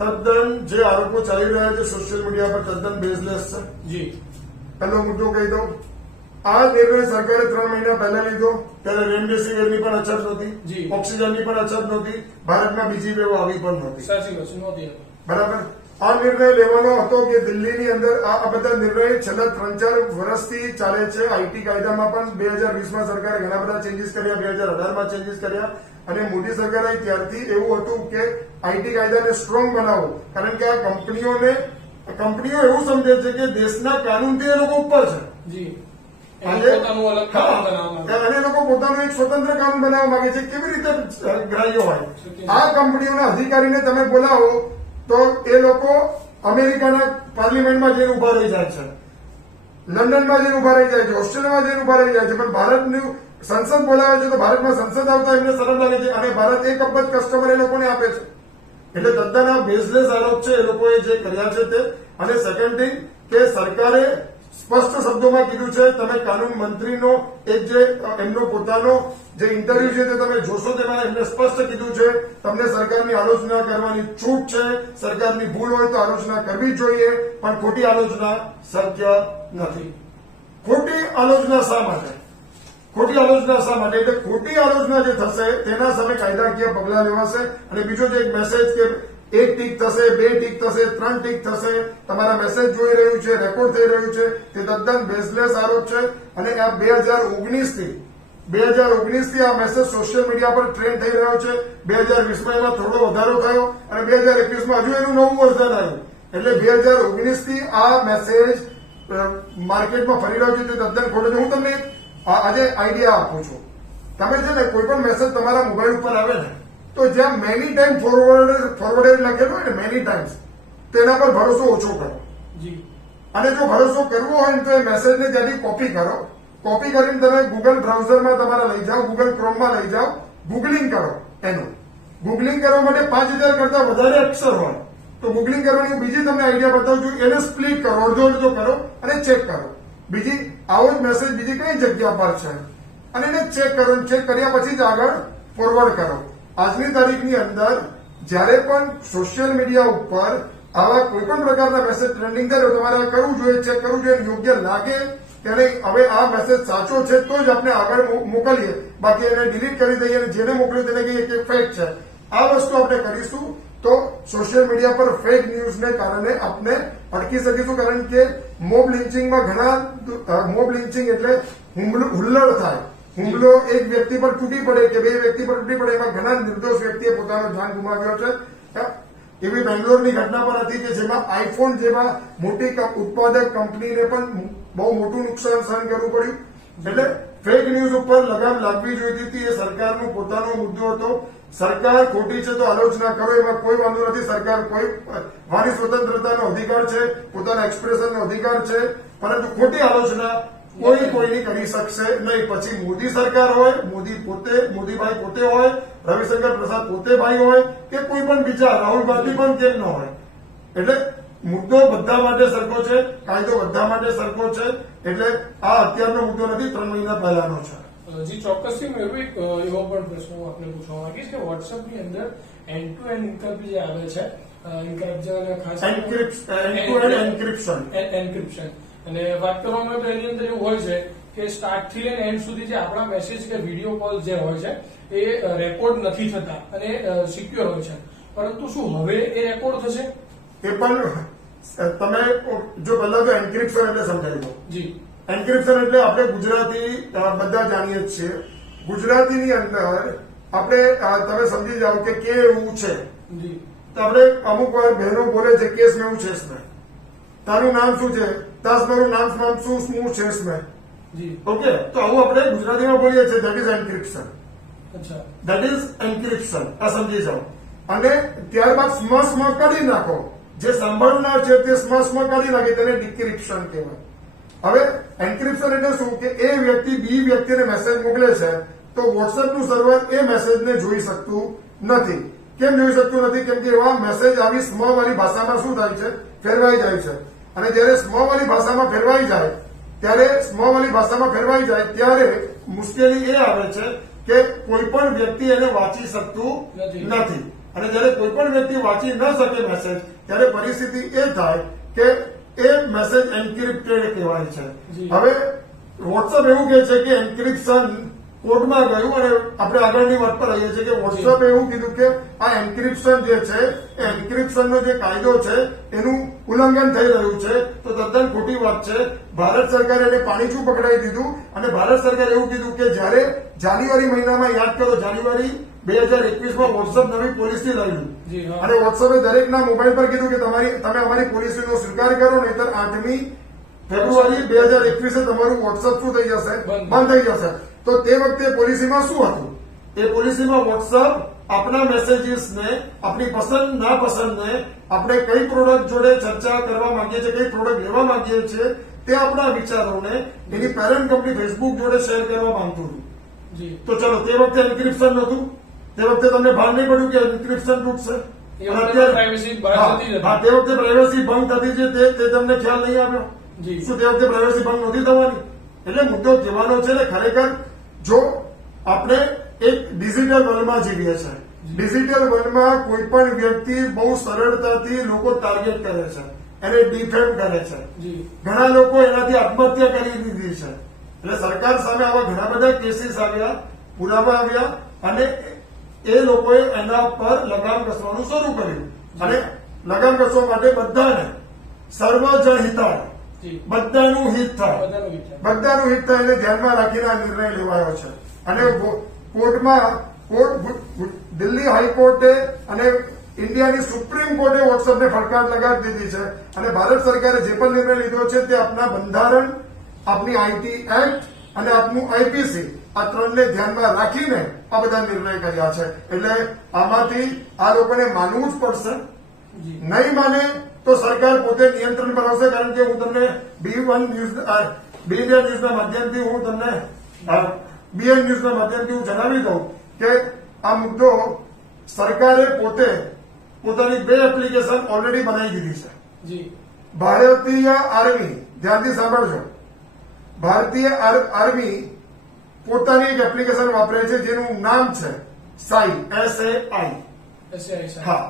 તદ્દન જે આરોપો ચાલી રહ્યા છે સોશિયલ મીડિયા પર તદ્દન બેઝલેસ છે. જી, પહેલો મુદ્દો કહી દઉં, આ નિર્ણય સરકારે 3 મહિના પહેલા લીધો ત્યારે રેમડેસિવિરની પણ અછત નહોતી, ઓક્સિજનની પણ અછત નહોતી, ભારતમાં બીજી વેવ આવી પણ નહોતી. સાચી વાત નહોતી, બરાબર. આ નિર્ણય લેવાનો હતો કે દિલ્હીની અંદર આ બધા નિર્ણય છેલ્લા 3-4 વર્ષથી ચાલે છે. આઈટી કાયદામાં પણ 2020માં સરકારે ઘણા બધા ચેન્જીસ કર્યા, 2018માં ચેન્જીસ કર્યા અને મોદી સરકારે ત્યારથી એવું હતું કે આઈટી કાયદાને સ્ટ્રોંગ બનાવો, કારણ કે આ કંપનીઓ એવું સમજે છે કે દેશના કાનૂનથી એ લોકો ઉપર છે. અને એ લોકો પોતાનું એક સ્વતંત્ર કાનૂન બનાવવા માંગે છે. કેવી રીતે ગ્રાહ્ય હોય? આ કંપનીઓના અધિકારીને તમે બોલાવો તો એ લોકો અમેરિકાના પાર્લિમેન્ટમાં જઈને ઉભા રહી જાય છે, લંડનમાં જઈને ઉભા રહી જાય છે, ઓસ્ટ્રેલિયામાં જઈને ઉભા રહી જાય છે, પણ ભારતની સંસદ બોલાવે છે તો ભારતમાં સંસદ આવતા એમને શરમ લાગે છે અને ભારત 1 અબજ કસ્ટમર એ લોકોને આપે છે. એટલે તદ્દન આ બેઝલેસ આરોપ છે એ લોકોએ જે કર્યા છે તે. અને સેકન્ડ થિંગ કે સરકારે સ્પષ્ટ શબ્દોમાં કીધું છે, તમે કાનૂન મંત્રીનો એક જે એમનો પોતાનો જે ઇન્ટરવ્યુ છે તે તમે જોશો તેમાં એમને સ્પષ્ટ કીધું છે તમને સરકારની આલોચના કરવાની છૂટ છે, સરકારની ભૂલ હોય તો આલોચના કરવી જોઈએ, પણ ખોટી આલોચના શક્ય નથી. ખોટી આલોચના શા માટે? ખોટી આલોચના શા માટે? એટલે ખોટી આલોચના જે થશે તેના સામે કાયદાકીય પગલા લેવાશે. અને બીજો જે એક મેસેજ કે 1 ટીક થશે, 2 ટીક થશે, 3 ટીક થશે, તમારા મેસેજ જોઈ રહ્યું છે, રેકોર્ડ થઈ રહ્યું છે, તે તદ્દન બેઝલેસ આરોપ છે. અને આ 2019થી આ મેસેજ સોશિયલ મીડિયા પર ટ્રેન્ડ થઈ રહ્યો છે. 2020માં એમાં થોડો વધારો થયો અને 2021માં હજુ એનું નવું વર્ઝન આવ્યું. એટલે 2019થી આ મેસેજ માર્કેટમાં ફરી રહ્યો છે તે તદ્દન ખોટો છે. હું તમને આજે આઈડિયા આપું છું. તમે છે ને કોઈ પણ મેસેજ તમારા મોબાઈલ ઉપર આવે ને તો જ્યાં મેની ટાઈમ ફોરવર્ડેડ લખેલું હોય ને મેની ટાઈમ્સ, તેના પર ભરોસો ઓછો કરો. અને જો ભરોસો કરવો હોય ને તો એ મેસેજને ત્યાંથી કોપી કરો. કોપી કરીને તમે ગૂગલ બ્રાઉઝરમાં તમારા લઈ જાઓ, ગૂગલ ક્રોમમાં લઈ જાઓ, ગૂગલિંગ કરો. એનું ગૂગલિંગ કરવા માટે 5000 કરતા વધારે અક્ષર હોય તો ગૂગલિંગ કરવાની બીજી તમને આઈડિયા બતાવું છું. એને સ્પ્લિટ કરો, અડધો કરો અને ચેક કરો. બીજી આવો જ મેસેજ બીજી કઈ જગ્યા પર છે અને એને ચેક કરો. ચેક કર્યા પછી જ આગળ ફોરવર્ડ કરો. આજની તારીખની અંદર જ્યારે પણ સોશિયલ મીડિયા ઉપર આવા કોઈ પણ પ્રકારના મેસેજ ટ્રેન્ડિંગ થાય તમારે કરવું જોઈએ, ચેક કરવું જોઈએ. યોગ્ય લાગે ત્યારે હવે આ મેસેજ સાચો છે તો જ આપણે આગળ મોકલીએ, બાકી એને ડિલીટ કરી દઈએ અને જેને મોકલ્યું તેને કહીએ કે ફેક છે. આ વસ્તુ આપણે કરીશું તો સોશિયલ મીડિયા પર ફેક ન્યૂઝને કારણે આપણે અટકી શકીશું. કારણ કે મોબ લિંચિંગમાં મોબ લિંચિંગ એટલે હુલ્લડ થાય. હુમલો એક વ્યક્તિ પર તૂટી પડે કે 2 વ્યક્તિ પર તૂટી પડે, એમાં ઘણા નિર્દોષ વ્યક્તિએ પોતાનો જાન ગુમાવ્યો છે. એવી બેંગ્લોરની ઘટના પણ હતી કે જેમાં આઈફોન જેવા મોટી ઉત્પાદક કંપનીને પણ બહુ મોટું નુકસાન સહન કરવું પડ્યું. એટલે ફેક ન્યૂઝ ઉપર લગામ લાગવી જોઈતી હતી. એ સરકારનો પોતાનો મુદ્દો હતો. સરકાર ખોટી છે તો આલોચના કરો, એમાં કોઈ વાંધો નથી. સરકાર કોઈ વાણી સ્વતંત્રતાનો અધિકાર છે, પોતાના એક્સપ્રેશનનો અધિકાર છે, પરંતુ ખોટી આલોચના કોઈ કોઈની કરી શકશે નહીં. પછી મોદી સરકાર હોય, મોદીભાઈ પોતે હોય, રવિશંકર પ્રસાદ પોતે ભાઈ હોય કે કોઈ પણ બીજા રાહુલ ગાંધી પણ કેમ ન હોય. એટલે મુદ્દો બધા માટે સરખો છે, કાયદો બધા માટે સરખો છે. એટલે આ અત્યારનો મુદ્દો નથી, 3 મહિના પહેલાનો છે. જી ચોક્કસથી મેં એવો પણ પ્રશ્ન હું આપને પૂછવા માંગીશ કે વોટ્સએપની અંદર એન્ડ ટુ એન્ડ ઇન્કરિપ્ટ જે આવે છે, એન્ક્રિપ્શન અને વાત કરવામાં તો એની અંદર એવું હોય છે કે સ્ટાર્ટ થી લઈને એન્ડ સુધી જે આપણા મેસેજ કે વિડીયો કોલ જે હોય છે એ રેકોર્ડ નથી થતા અને સિક્યોર હોય છે, પરંતુ શું હવે એ રેકોર્ડ થશે? એ પણ તમે જો પહેલા તો એન્ક્રિપ્શન એટલે સમજાવી દો. જી, એન્ક્રિપ્શન એટલે આપણે ગુજરાતી બધા જાણીએ જ છીએ. ગુજરાતીની અંદર આપણે તમે સમજી જાઓ કે એવું છે. જી, તો આપણે અમુક વાર બહેનો બોલે છે કેસ મેં હું છેસ મેં, તારું નામ શું છે, તારું નામ શું હું છેસ મેં. જી, ઓકે, તો આવું આપણે ગુજરાતીમાં બોલીએ છીએ. That is encryption. અચ્છા, દેટ ઇઝ એન્ક્રિપ્શન. આ સમજી જાઓ. અને ત્યારબાદ સ્મ કાઢી નાખો. જે સાંભળનાર છે તે સ્મ કાઢી નાખે, તેને ડિક્રિપ્શન કહેવાય. હવે એન્ક્રિપ્શન એટલે શું કે એ વ્યક્તિ બી વ્યક્તિને મેસેજ મોકલે છે તો વોટ્સએપનું સર્વર એ મેસેજને જોઈ શકતું નથી. કેમ જોઈ શકતું નથી? કેમ કે એવા મેસેજ આવી સ્મ વાળી ભાષામાં શું થાય છે? ફેરવાઈ જાય છે. અને જયારે સ્મ વાળી ભાષામાં ફેરવાઈ જાય ત્યારે મુશ્કેલી એ આવે છે કે કોઈ પણ વ્યક્તિ એને વાંચી શકતું નથી. અને જયારે કોઈ પણ વ્યક્તિ વાંચી ન શકે મેસેજ, ત્યારે પરિસ્થિતિ એ થાય કે એ મેસેજ એન્ક્રિપ્ટેડ કહેવાય છે. હવે વોટ્સએપ એવું કહે છે કે એન્ક્રિપ્શન કોર્ટમાં ગયું અને આપણે આગળની વાત પર આવીએ છીએ કે વોટ્સએપે એવું કીધું કે આ એન્ક્રિપ્શન જે છે એ એન્ક્રિપ્શનનો જે કાયદો છે એનું ઉલ્લંઘન થઈ રહ્યું છે. તો તદ્દન ખોટી વાત છે. ભારત સરકારે એને પાણીચું પકડાઈ દીધું અને ભારત સરકારે એવું કીધું કે જયારે જાન્યુઆરી મહિનામાં, યાદ કરો, જાન્યુઆરી 2021માં વોટ્સએપ નવી પોલિસી લાવ્યું અને વોટ્સએપે દરેકના મોબાઈલ પર કીધું કે તમે અમારી પોલિસીનો સ્વીકાર કરો, નહીતર 8મી ફેબ્રુઆરી 2021 તમારું વોટ્સએપ શું થઈ જશે? બંધ થઈ જશે. તો તે વખતે પોલિસીમાં શું હતું? એ પોલિસીમાં વોટ્સએપ આપણા મેસેજીસને, આપણી પસંદ નાપસંદને, આપણે કઈ પ્રોડક્ટ જોડે ચર્ચા કરવા માંગીએ છીએ, કઈ પ્રોડક્ટ લેવા માંગીએ છીએ, તે આપણા વિચારોને એની પેરેન્ટ કંપની ફેસબુક જોડે શેર કરવા માંગતું હતું. તો ચલો, તે વખતે એન્ક્રિપ્શન નહોતું. તે વખતે તમને ભાન નહીં પડ્યું કે એન્ક્રિપ્શન તૂટશે. તે વખતે પ્રાઇવસી ભંગ થતી છે તે તમને ખ્યાલ નહીં આવ્યો? શું તે વખતે પ્રાઇવસી ભંગ નહોતી થવાની? એટલે મુદ્દો કહેવાનો છે ને, ખરેખર જો આપણે એક ડિજિટલ વર્લ્ડમાં જીવીએ છીએ, ડિજિટલ વર્લ્ડમાં કોઈ પણ વ્યક્તિ બહુ સરળતાથી લોકો ટાર્ગેટ કરે છે, એને ડિફેમ કરે છે. ઘણા લોકો એનાથી આત્મહત્યા કરી દીધી છે. એટલે સરકાર સામે આવા ઘણા બધા કેસીસ આવ્યા, પુરાવા આવ્યા અને એ લોકોએ એના પર લગામ કસવાનું શરૂ કર્યું. અને લગામ કસવા માટે બધાને સર્વજન હિતાય, બધાનું હિત થાય એને ધ્યાનમાં રાખીને આ નિર્ણય લેવાયો છે. અને કોર્ટમાં દિલ્હી હાઈકોર્ટે અને ઇન્ડિયાની સુપ્રીમ કોર્ટે વોટ્સએપને ફટકાર લગાડી દીધી છે. અને ભારત સરકારે જે પણ નિર્ણય લીધો છે તે આપણા બંધારણ, આપની આઈટી એક્ટ અને આપનું આઈપીસી, આ 3ને ધ્યાનમાં રાખીને આ બધા નિર્ણય કર્યા છે. એટલે આમાંથી આ લોકોને માનવું જ પડશે. નહીં માને તો સરકાર પોતે નિયંત્રણ પર આવશે. કારણ કે હું તમને B1 ન્યૂઝના માધ્યમથી હું તમને BN ન્યૂઝના માધ્યમથી હું જણાવી દઉં કે આ મુદ્દો સરકારે પોતે પોતાની 2 એપ્લિકેશન ઓલરેડી બનાવી દીધી છે. ભારતીય આર્મી, ધ્યાનથી સાંભળજો, ભારતીય આર્મી પોતાની એક એપ્લિકેશન વાપરે છે જેનું નામ છે સાઈ, SAI. હા,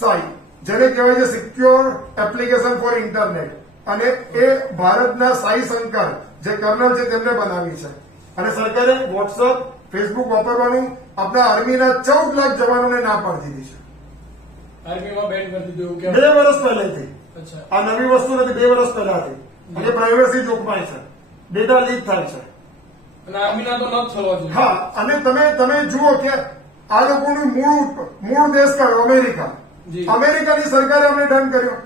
સાઈ, જેને કહેવાય છે સિક્યોર એપ્લિકેશન ફોર ઇન્ટરનેટ. અને એ ભારતના સાઈ શંકર જે કર્નલ છે તેમને બનાવી છે. અને સરકારે વોટ્સઅપ, ફેસબુક વાપરવાનું આપણા આર્મીના 14 લાખ જવાનોને ના પાડી દીધી છે. આર્મીમાં બેન કરી દીધું 2 વર્ષ પહેલાથી. આ નવી વસ્તુ નથી, 2 વર્ષ પહેલાથી. અને પ્રાઇવસી જોખમાય છે, ડેટા લીક થાય છે. અને આર્મીના તો ન થવા જોઈએ. હા, અને તમે જુઓ કે આ લોકોનું મૂળ દેશ કયો? અમેરિકા. અમેરિકાની સરકારે અમને દંડ કર્યો.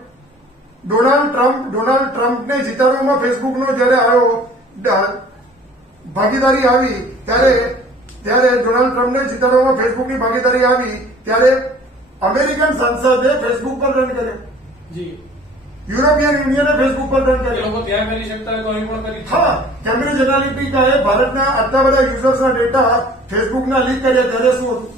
ડોનાલ્ડ ટ્રમ્પને જીતાડવામાં ફેસબુકનો જયારે આવ્યો ભાગીદારી આવી ત્યારે ડોનાલ્ડ ટ્રમ્પને જીતાડવામાં ફેસબુકની ભાગીદારી આવી ત્યારે અમેરિકન સંસદે ફેસબુક પર દંડ કર્યો. यूरोपियन यूनियन ने फेसबुक पर બેન એ કર્યું. લોકો ત્યાં કરી શકતા હોય તો અહીં પણ કરી શકે. હા, કેમ્બ્રિજ એનાલિટિકાએ ભારતના આટલા બધા યુઝર્સના ડેટા ફેસબુકના લીક કર્યા ત્યારે શું હતું?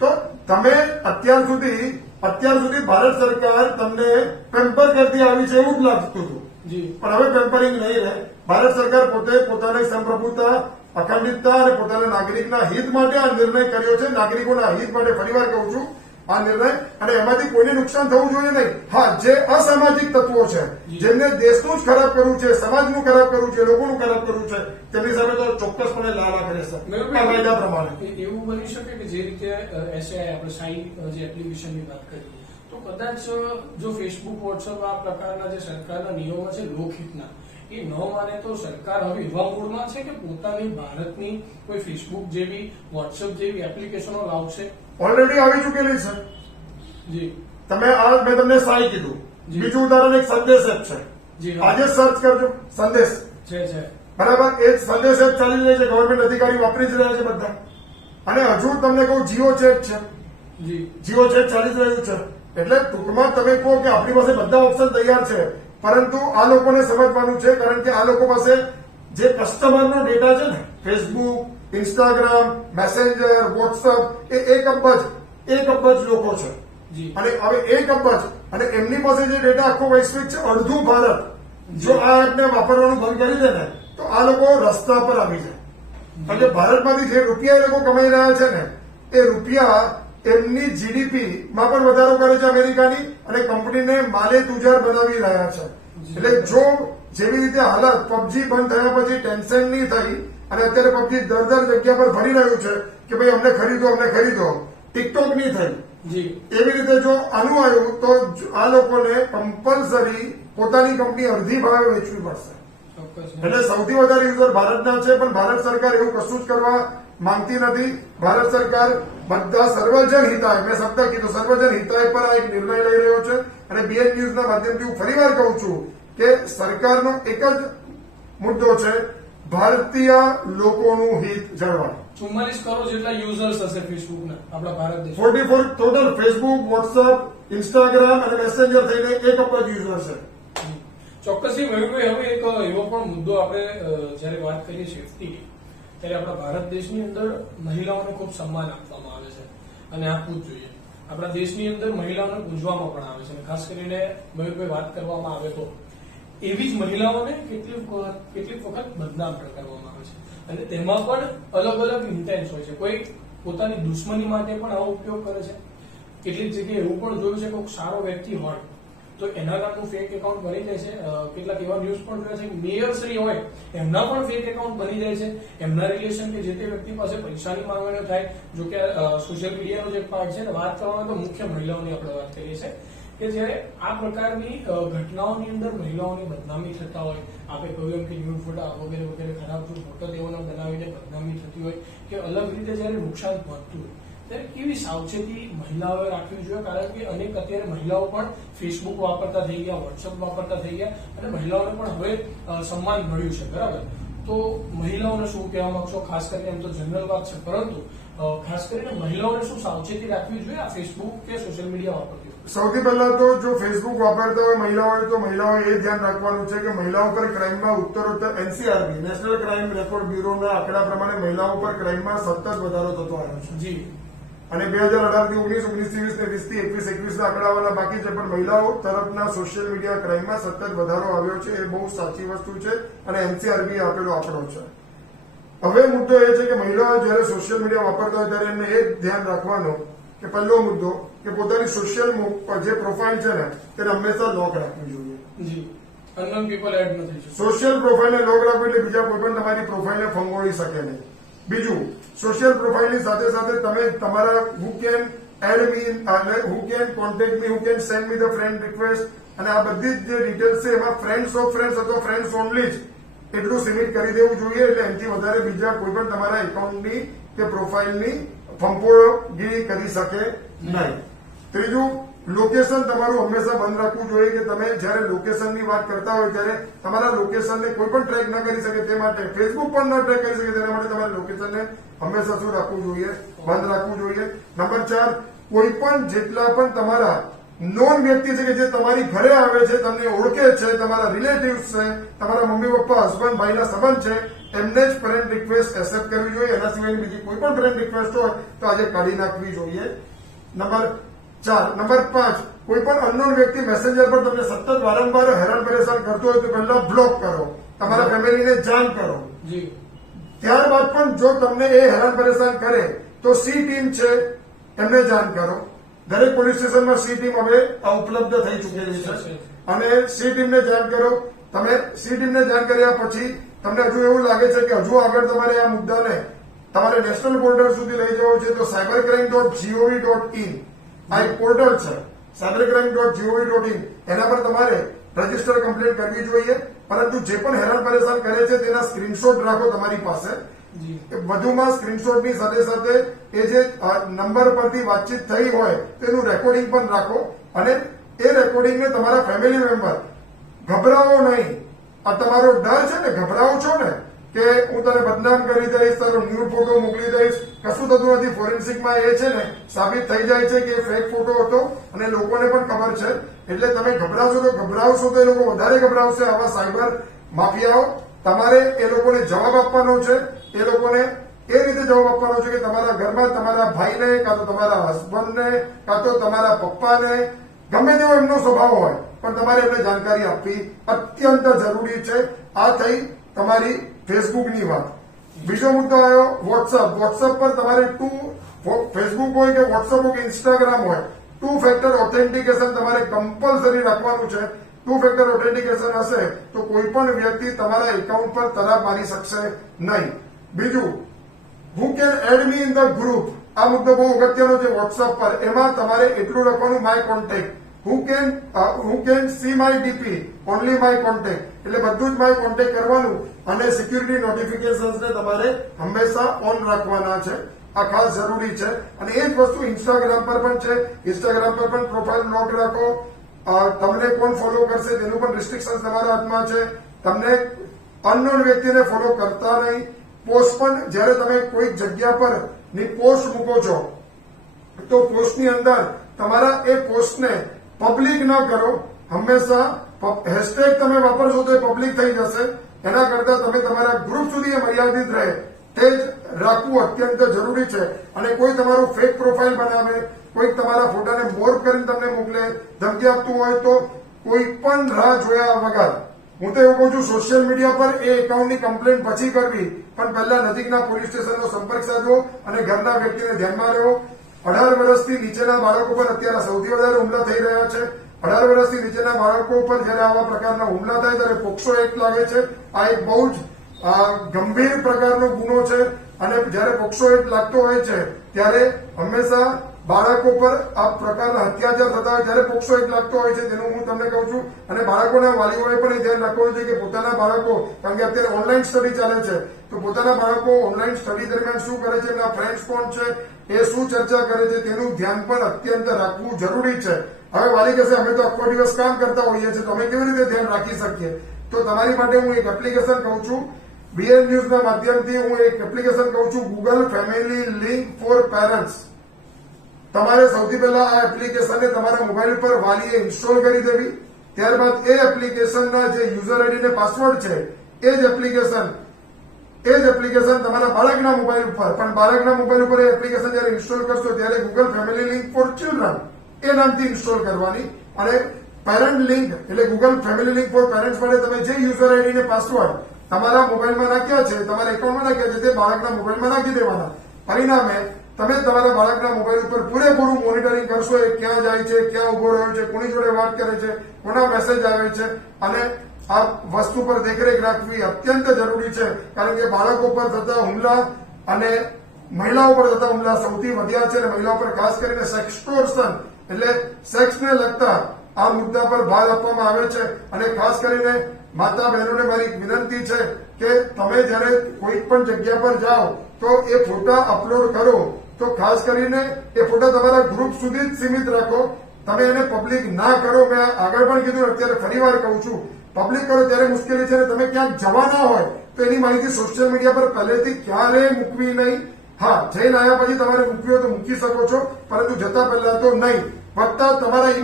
તો તમે અત્યાર સુધી ભારત સરકાર તમને પેમ્પર કરતી આવી છે એવું જ લાગતું હતું. જી પણ હવે પેમ્પરિંગ નહીં રહે. ભારત સરકાર પોતે પોતાની સંપ્રભુતા, અખંડિતતા અને પોતાના નાગરિકના હિત માટે આ નિર્ણય કર્યો છે. નાગરિકોના હિત માટે ફરીવાર કહું છું આ નિર્ણય, અને એમાંથી કોઈને નુકસાન થવું જોઈએ નહીં. હા, જે અસામાજિક તત્વો છે, જેમને દેશનું જ ખરાબ કરવું છે, સમાજનું ખરાબ કરવું છે, લોકોનું ખરાબ કરવું છે, તેમની સામે તો ચોક્કસપણે લાલા કરે છે આ કાયદા પ્રમાણે. એવું બની શકે કે જે રીતે એસઆઈ આપણે સાઈ જે એપ્લિકેશનની વાત કરી, તો કદાચ જો ફેસબુક, વોટ્સઅપ આ પ્રકારના જે સરકારના નિયમો છે લોકહિતના, એ ન માને તો સરકાર હવે એવા મૂડમાં છે કે પોતાની ભારતની કોઈ ફેસબુક જેવી, વોટ્સઅપ જેવી એપ્લિકેશનો લાવશે. ઓલરેડી આવી ચૂકેલી છે. જી તમે મેં તમને સાઈ કીધું. જી. બીજું ઉદાહરણ એક સંદેશ એપ છે. જી આજે સર્ચ કરજો સંદેશ. છે બરાબર, એ સંદેશ એપ ચાલી રહી છે, ગવર્મેન્ટ અધિકારી વાપરી જ રહ્યા છે બધા. અને હજુ તમને કહું, જીઓ ચેટ છે, જી જીઓ ચેટ ચાલી જ રહ્યું છે. એટલે ટૂંકમાં તમે કહો કે આપણી પાસે બધા ઓપ્શન તૈયાર છે, પરંતુ આ લોકોને સમજવાનું છે, કારણ કે આ લોકો પાસે જે કસ્ટમરનો ડેટા છે ને, ફેસબુક, ઇન્સ્ટાગ્રામ, મેસેન્જર, વોટ્સઅપ, એ એક અબજ લોકો છે. જી અને હવે એક અબજ, અને એમની પાસે જે ડેટા આખો વૈશ્વિક છે, અડધું ભારત જો આ એપને વાપરવાનું બંધ કરી દે ને, તો આ લોકો રસ્તા પર આવી જાય. કારણ કે ભારતમાંથી જે રૂપિયા એ લોકો કમાઈ રહ્યા છે ને, એ રૂપિયા એમની જીડીપી માં પણ વધારો કરે છે અમેરિકાની, અને કંપનીને માલે તુજાર બનાવી રહ્યા છે. એટલે જો જેવી રીતે હાલત પબજી બંધ થયા પછી ટેન્શનની થઈ, અને અત્યારે પબજી દર જગ્યા પર ફરી રહ્યું છે કે ભાઈ અમને ખરીદો, ટિકટોક ની થઈ, જી એવી રીતે જો આનું આવ્યું તો આ લોકોને કમ્પલસરી પોતાની કંપની અડધી ભાવે વેચવી પડશે. ચોક્કસ. એટલે સૌથી વધારે યુઝર ભારતના છે, પણ ભારત સરકાર એવું કશું જ કરવા માંગતી નથી. ભારત સરકાર બધા સર્વજન હિતાય, મેં શબ્દ કીધું, સર્વજન હિતાય પર આ એક નિર્ણય લઈ રહ્યો છે. અને બીએન ન્યૂઝના માધ્યમથી હું ફરીવાર કહું છું કે સરકારનો એક જ મુદ્દો છે, ભારતીય લોકોનું હિત જળવાય. 44 કરોડ જેટલા યુઝર્સ હશે ફેસબુકના આપણા ભારત દેશ. 44 ટોટલ ફેસબુક, વોટ્સઅપ, ઇન્સ્ટાગ્રામ અને મેસેન્જર થઈને એક અબજ યુઝર છે. ચોક્કસથી મયુરભાઈ, હવે એક એવો પણ મુદ્દો આપણે જયારે વાત કરીએ સેફ્ટી, ત્યારે આપણા ભારત દેશની અંદર મહિલાઓને ખૂબ સન્માન આપવામાં આવે છે, અને આપવું જ જોઈએ. આપણા દેશની અંદર મહિલાઓને પૂજવામાં પણ આવે છે, અને ખાસ કરીને મયુરભાઈ વાત કરવામાં આવે તો એવી જ મહિલાઓને કેટલીક વખત બદનામ પણ કરવામાં આવે છે, અને તેમાં પણ અલગ અલગ ઇન્ટેન્સ હોય છે. કોઈ પોતાની દુશ્મની માટે પણ આવો ઉપયોગ કરે છે. કેટલીક જગ્યાએ એવું પણ જોયું છે કે કોઈ સારો વ્યક્તિ હોય તો એના નામનું ફેક એકાઉન્ટ બની જાય છે. કેટલાક એવા ન્યૂઝ પણ જોયા છે કે મેયરશ્રી હોય એમના પણ ફેક એકાઉન્ટ બની જાય છે. એમના રિલેશન કે જે તે વ્યક્તિ પાસે પૈસાની માંગણીઓ થાય. જો કે સોશિયલ મીડિયાનો જે પાર્ટ છે ને, વાત કરવામાં તો મુખ્ય મહિલાઓની આપણે વાત કરીએ છીએ કે જયારે આ પ્રકારની ઘટનાઓની અંદર મહિલાઓની બદનામી થતા હોય, આપણે કહ્યું એમ કે ન્યૂડ ફોટા વગેરે વગેરે ખરાબ જો ફોટો તેઓને બનાવીને બદનામી થતી હોય કે અલગ રીતે જયારે નુકસાન પહોંચતું હોય, ત્યારે કેવી સાવચેતી મહિલાઓએ રાખવી જોઈએ? કારણ કે અનેક અત્યારે મહિલાઓ પણ ફેસબુક વાપરતા થઈ ગયા, વોટ્સઅપ વાપરતા થઈ ગયા, અને મહિલાઓને પણ હવે સન્માન મળ્યું છે, બરાબર? તો મહિલાઓને શું કહેવા માંગશો? ખાસ કરીને એમ તો જનરલ વાત છે, પરંતુ ખાસ કરીને મહિલાઓને શું સાવચેતી રાખવી જોઈએ આ ફેસબુક કે સોશિયલ મીડિયા વાપરતી? સૌથી પહેલા તો જો ફેસબુક વાપરતા હોય મહિલાઓએ, તો મહિલાઓએ એ ધ્યાન રાખવાનું છે કે મહિલાઓ પર ક્રાઇમમાં ઉત્તરોત્તર એનસીઆરબી નેશનલ ક્રાઇમ રેકોર્ડ બ્યુરોના આંકડા પ્રમાણે મહિલાઓ પર ક્રાઇમમાં સતત વધારો થતો આવ્યો છે. જી. અને 2018 થી 19, 19 થી 20 ને 20 થી 21 ના આંકડા આવવાના બાકી છે, પણ મહિલાઓ તરફના સોશિયલ મીડિયા ક્રાઇમમાં સતત વધારો આવ્યો છે. એ બહુ સાચી વસ્તુ છે, અને એનસીઆરબી આપેલો આંકડો છે. હવે મુદ્દો એ છે કે મહિલાઓ જયારે સોશિયલ મીડિયા વાપરતા હોય ત્યારે એમને એ ધ્યાન રાખવાનું કે પહેલો મુદ્દો કે પોતાની સોશિયલ જે પ્રોફાઇલ છે ને તેને હંમેશા લોક રાખવી જોઈએ. જી. અનનોન પીપલ એડ નથી. સોશિયલ પ્રોફાઇલને લોક રાખવી એટલે બીજા કોઈ પણ તમારી પ્રોફાઇલને ફંગોળી શકે નહીં. બીજું, સોશિયલ પ્રોફાઇલની સાથે સાથે તમે તમારા who can add me, who can contact me, who can send me the friend request, અને આ બધી જે ડિટેલ્સ છે એમાં ફ્રેન્ડ્સ ઓફ ફ્રેન્ડ્સ અથવા ફ્રેન્ડ્સ ઓનલી જ એટલું સીમિત કરી દેવું જોઈએ. એટલે એનાથી વધારે બીજા કોઈ પણ તમારા એકાઉન્ટની કે પ્રોફાઇલની ફંફોગીરી કરી શકે નહીં. ત્રીજું, લોકેશન તમારું હંમેશા બંધ રાખવું જોઈએ કે તમે જયારે લોકેશનની વાત કરતા હોય ત્યારે તમારા લોકેશનને કોઈ પણ ટ્રેક ન કરી શકે તે માટે, ફેસબુક પણ ન ટ્રેક કરી શકે તેના માટે તમારે લોકેશનને હંમેશા શું રાખવું જોઈએ? બંધ રાખવું જોઈએ. નંબર 4, કોઈ પણ જેટલા પણ તમારા નોન વ્યક્તિ છે કે જે તમારી ઘરે આવે છે, તમને ઓળખે છે, તમારા રિલેટિવ્સ છે, તમારા મમ્મી પપ્પા, હસબન્ડ ભાઈના સંબંધ છે, એમને જ ફ્રેન્ડ રિક્વેસ્ટ એક્સેપ્ટ કરવી જોઈએ. એના સિવાયની બીજી કોઈ પણ ફ્રેન્ડ રિક્વેસ્ટ હોય તો આજે કાઢી નાખવી જોઈએ. નંબર 4. નંબર 5, કોઈ પણ અનનોન વ્યક્તિ મેસેન્જર પર તમને સતત વારંવાર હેરાન પરેશાન કરતો હોય તો પહેલા બ્લોક કરો, તમારા ફેમિલીને જાણ કરો. જી. ત્યારબાદ પણ જો તમને એ હેરાન પરેશાન કરે તો સી ટીમ છે એમને જાણ કરો. દરેક પોલીસ સ્ટેશનમાં સી ટીમ હવે ઉપલબ્ધ થઈ ચૂકેલી છે અને સી ટીમને જાણ કરો. તમે સી ટીમને જાણ કર્યા પછી તમને હજુ એવું લાગે છે કે હજુ આગળ તમારે આ મુદ્દાને તમારે નેશનલ પોર્ટલ સુધી લઈ જવો છે તો cybercrime.gov.in આ એક પોર્ટલ છે. cybercrime.gov.in એના પર તમારે રજીસ્ટર કમ્પ્લીટ કરવી જોઈએ. પરંતુ જે પણ હેરાન પરેશાન કરે છે તેના સ્ક્રીનશોટ રાખો તમારી પાસે. વધુમાં સ્ક્રીનશોટની સાથે સાથે એ જે નંબર પરથી વાતચીત થઈ હોય તેનું રેકોર્ડિંગ પણ રાખો અને એ રેકોર્ડિંગને તમારા ફેમિલી મેમ્બર, ગભરાવો નહીં. આ તમારો ડર છે ને, ગભરાવો છો ને કે હું તને બદનામ કરી દઈશ, તારો ન્યૂડ ફોટો મોકલી દઈશ, કશું થતું નથી. ફોરેન્સિકમાં એ છે ને સાબિત થઈ જાય છે કે ફેક ફોટો હતો અને લોકોને પણ ખબર છે. એટલે તમે ગભરાવશો તો એ લોકો વધારે ગભરાવશે. આવા સાયબર માફિયાઓ, તમારે એ લોકોને જવાબ આપવાનો છે. એ લોકોને એ રીતે જવાબ આપવાનો છે કે તમારા ઘરમાં તમારા ભાઈને, કાં તો તમારા હસબન્ડને, કાં તો તમારા પપ્પાને, ગમે તેવો એમનો સ્વભાવ હોય પણ તમારે એમને જાણકારી આપવી અત્યંત જરૂરી છે. આ થઈ તમારી ફેસબુકની વાત. બીજો મુદ્દો આવ્યો વોટ્સઅપ. વોટ્સઅપ પર તમારે ફેસબુક હોય કે વોટ્સઅપ હોય કે ઇન્સ્ટાગ્રામ હોય, 2 ફેક્ટર ઓથેન્ટિકેશન તમારે કમ્પલસરી રાખવાનું છે. 2 ફેક્ટર ઓથેન્ટિકેશન હશે તો કોઈ પણ વ્યક્તિ તમારા એકાઉન્ટ પર તરાપ મારી શકશે નહીં. બીજું, who can add me in the group. આ મુદ્દો બહુ અગત્યનો છે વોટ્સઅપ પર. એમાં તમારે એટલું લખવાનું my contact. Who can see my DP, only my contact. એટલે બધું જ માય કોન્ટેક્ટ કરવાનું અને સિક્યુરિટી નોટિફિકેશન્સને તમારે હંમેશા ઓન રાખવાના છે. આ ખાસ જરૂરી છે. અને એ જ વસ્તુ ઇન્સ્ટાગ્રામ પર પણ છે. ઇન્સ્ટાગ્રામ પર પણ પ્રોફાઇલ લોક રાખો. તમને કોણ ફોલો કરશે તેનું પણ રિસ્ટ્રિક્શન તમારા હાથમાં છે. તમને અનનોન વ્યક્તિને ફોલો કરતા નહીં. પોસ્ટ પણ જયારે તમે કોઈક જગ્યા પર ની પોસ્ટ મૂકો છો તો પોસ્ટની અંદર તમારા એ પોસ્ટને પબ્લિક ન કરો. હંમેશા હેશટેગ તમે વાપરશો તો એ પબ્લિક થઈ જશે. એના કરતા તમે તમારા ગ્રુપ સુધી મર્યાદિત રહે તે જ રાખવું અત્યંત જરૂરી છે. અને કોઈ તમારું ફેક પ્રોફાઇલ બનાવે, કોઈક તમારા ફોટાને મોર્ફ કરીને તમને મોકલે, ધમકી આપતું હોય તો કોઈ પણ રાહ જોયા વગર, હું તો એવું કહું છું સોશિયલ મીડિયા પર એ એકાઉન્ટની કમ્પ્લેન પછી કરવી, પણ પહેલા નજીકના પોલીસ સ્ટેશનનો સંપર્ક સાધવો અને ઘરના વ્યક્તિને ધ્યાનમાં લેવો. 18 વર્ષથી નીચેના બાળકો પર અત્યારે સૌથી વધારે હુમલા થઈ રહ્યા છે. 18 વર્ષથી નીચેના બાળકો ઉપર જયારે આવા પ્રકારના હુમલા થાય ત્યારે પોક્સો એક્ટ લાગે છે. આ એક બહુ જ ગંભીર પ્રકારનો ગુનો છે અને જયારે પોક્સો એક્ટ લાગતો હોય છે ત્યારે હંમેશા બાળકો પર આ પ્રકારના અત્યાચાર થતા હોય ત્યારે પોક્સો એક્ટ લાગતો હોય છે. તેનું હું તમને કહું છું. અને બાળકોના વાલીઓએ પણ એ ધ્યાન રાખવાનું છે કે પોતાના બાળકો, કારણ કે અત્યારે ઓનલાઈન સ્ટડી ચાલે છે, તો પોતાના બાળકો ઓનલાઈન સ્ટડી દરમિયાન શું કરે છે, એમના ફ્રેન્ડ્સ કોણ છે, એ શું ચર્ચા કરે છે, તેનું ધ્યાન પણ અત્યંત રાખવું જરૂરી છે. હવે વાલી કહેશે અમે તો આખો દિવસ કામ કરતા હોઈએ છીએ તો અમે કેવી રીતે ધ્યાન રાખી શકીએ? તો તમારી માટે હું એક એપ્લિકેશન કહું છું. BN ન્યૂઝના માધ્યમથી હું એક એપ્લિકેશન કહું છું, Google family link for parents. તમારે સૌથી પહેલા આ એપ્લિકેશનને તમારા મોબાઈલ પર વાલીએ ઇન્સ્ટોલ કરી દેવી. ત્યારબાદ એ એપ્લિકેશનના જે યુઝર આઈડી ને પાસવર્ડ છે એ જ એપ્લિકેશન તમારા બાળકના મોબાઈલ ઉપર, પણ બાળકના મોબાઈલ ઉપર એ એપ્લિકેશન જયારે ઇન્સ્ટોલ કરશો ત્યારે Google family link for children એ નામથી ઇન્સ્ટોલ કરવાની. અને પેરેન્ટ લિંક એટલે Google family link for parents માટે તમે જે યુઝર આઈડી ને પાસવર્ડ તમારા મોબાઈલમાં નાખ્યા છે, તમારા એકાઉન્ટમાં નાખ્યા છે, તે બાળકના મોબાઈલમાં નાખી દેવાના. પરિણામે તમે તમારા બાળકના મોબાઈલ ઉપર પૂરેપૂરું મોનિટરિંગ કરશો. એ ક્યાં જાય છે, ક્યાં ઉભો રહ્યો છે, કોની જોડે વાત કરે છે, કોના મેસેજ આવે છે. અને આ વસ્તુ પર દેખરેખ રાખવી અત્યંત જરૂરી છે. કારણ કે બાળકો પર થતા હુમલા અને મહિલાઓ પર થતા હુમલા સૌથી વધ્યા છે. અને મહિલાઓ પર ખાસ કરીને સેક્સટોર્શન એટલે સેક્સને લગતા આ મુદ્દા પર ભાર આપવામાં આવે છે. અને ખાસ કરીને માતા બહેનોને મારી વિનંતી છે કે તમે જયારે કોઈ પણ જગ્યા પર જાઓ તો એ ફોટા અપલોડ કરો તો ખાસ કરીને એ ફોટા તમારા ગ્રુપ સુધી જ સીમિત રાખો. તમે એને પબ્લિક ના કરો. મેં આગળ પણ કીધું, અત્યારે ફરીવાર કહું છું, પબ્લિક કરો ત્યારે મુશ્કેલી છે. તમે ક્યાંક જવાના હોય તો એની માહિતી સોશિયલ મીડિયા પર પહેલેથી ક્યારેય મૂકવી નહીં. હા, જઈને આવ્યા પછી તમારે મૂકવી હોય તો મૂકી શકો છો, પરંતુ જતા પહેલા તો નહીં. વત્તા તમારા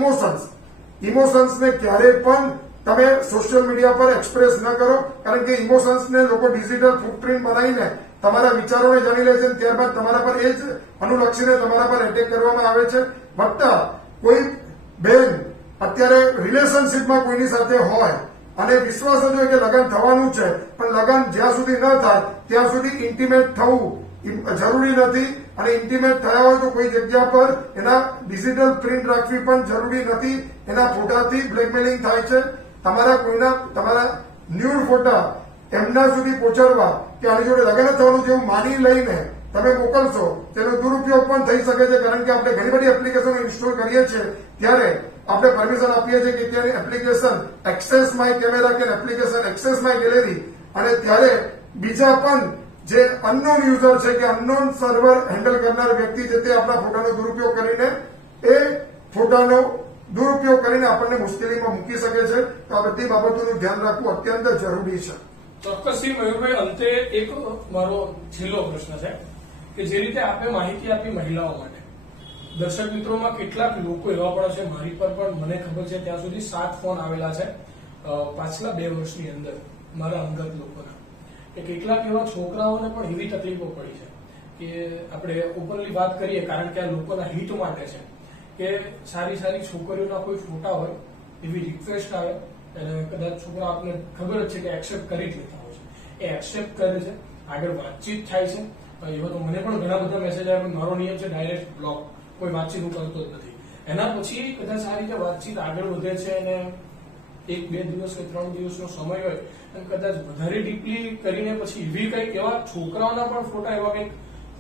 ઇમોશન્સને ક્યારેય પણ તમે સોશિયલ મીડિયા પર એક્સપ્રેસ ન કરો, કારણ કે ઇમોશન્સને લોકો ડિજિટલ ફૂટપ્રિન્ટ બનાવીને તમારા વિચારોને જાણી લે છે, ત્યારબાદ તમારા પર એ જ અનુલક્ષીને તમારા પર એટેક કરવામાં આવે છે. વત્તા કોઈ બેન અત્યારે રિલેશનશીપમાં કોઈની સાથે હોય અને વિશ્વાસ જ હોય કે લગ્ન થવાનું છે, પણ લગ્ન જ્યાં સુધી ન થાય ત્યાં સુધી ઇન્ટિમેટ થવું જરૂરી નથી, અને ઇન્ટિમેટ થયા હોય તો કોઈ જગ્યા પર એના ડિજિટલ પ્રિન્ટ રાખવી પણ જરૂરી નથી. એના ફોટાથી બ્લેકમેલિંગ થાય છે. તમારા ન્યૂડ ફોટા એમના સુધી પહોંચાડવા કે આની જોડે લગ્ન થવાનું જેવું માની લઈને તમે મોકલશો, તેનો દુરુપયોગ પણ થઈ શકે છે. કારણ કે આપણે ઘણી બધી એપ્લિકેશનો ઇન્સ્ટોલ કરીએ છીએ ત્યારે આપણે પરમિશન આપીએ છીએ કે ત્યાંની એપ્લિકેશન એક્સેસ માય કેમેરા કે એપ્લિકેશન એક્સેસ માય ગેલેરી, અને ત્યારે બીજા પણ જે અનનોન યુઝર છે કે અનનોન સર્વર હેન્ડલ કરનાર વ્યક્તિ છે તે આપણા ફોટાનો દુરુપયોગ કરીને આપણને મુશ્કેલીમાં મૂકી શકે છે. તો આ બધી બાબતોનું ધ્યાન રાખવું અત્યંત જરૂરી છે. ચોક્કસથી મયુરભાઈ, અંતે એક મારો છેલ્લો પ્રશ્ન છે કે જે રીતે આપણે માહિતી આપી મહિલાઓ માટે, દર્શક મિત્રોમાં કેટલાક લોકો એવા પણ છે, મારી પર પણ મને ખબર છે ત્યાં સુધી 7 ફોન આવેલા છે પાછલા 2 વર્ષની અંદર મારા અંગત લોકોના, કે કેટલાક એવા છોકરાઓને પણ એવી તકલીફો પડી છે કે આપણે ઓપનલી વાત કરીએ, કારણ કે આ લોકોના હિત માટે છે, કે સારી સારી છોકરીઓના કોઈ ફોટા હોય, એવી રિક્વેસ્ટ આવે અને કદાચ છોકરા આપને ખબર જ છે કે એક્સેપ્ટ કરી જ લેતા હોય છે, એ એક્સેપ્ટ કરે છે, આગળ વાતચીત થાય છે. એવા તો મને પણ ઘણા બધા મેસેજ આવે, મારો નિયમ છે ડાયરેક્ટ બ્લોક, કોઈ વાતચીત હું કરતો જ નથી. એના પછી કદાચ આ રીતે વાતચીત આગળ વધે છે અને 1-2 દિવસ કે 3 દિવસનો સમય હોય અને કદાચ વધારે ડીપલી કરીને પછી એવી કંઈક એવા છોકરાઓના પણ ફોટા એવા કંઈક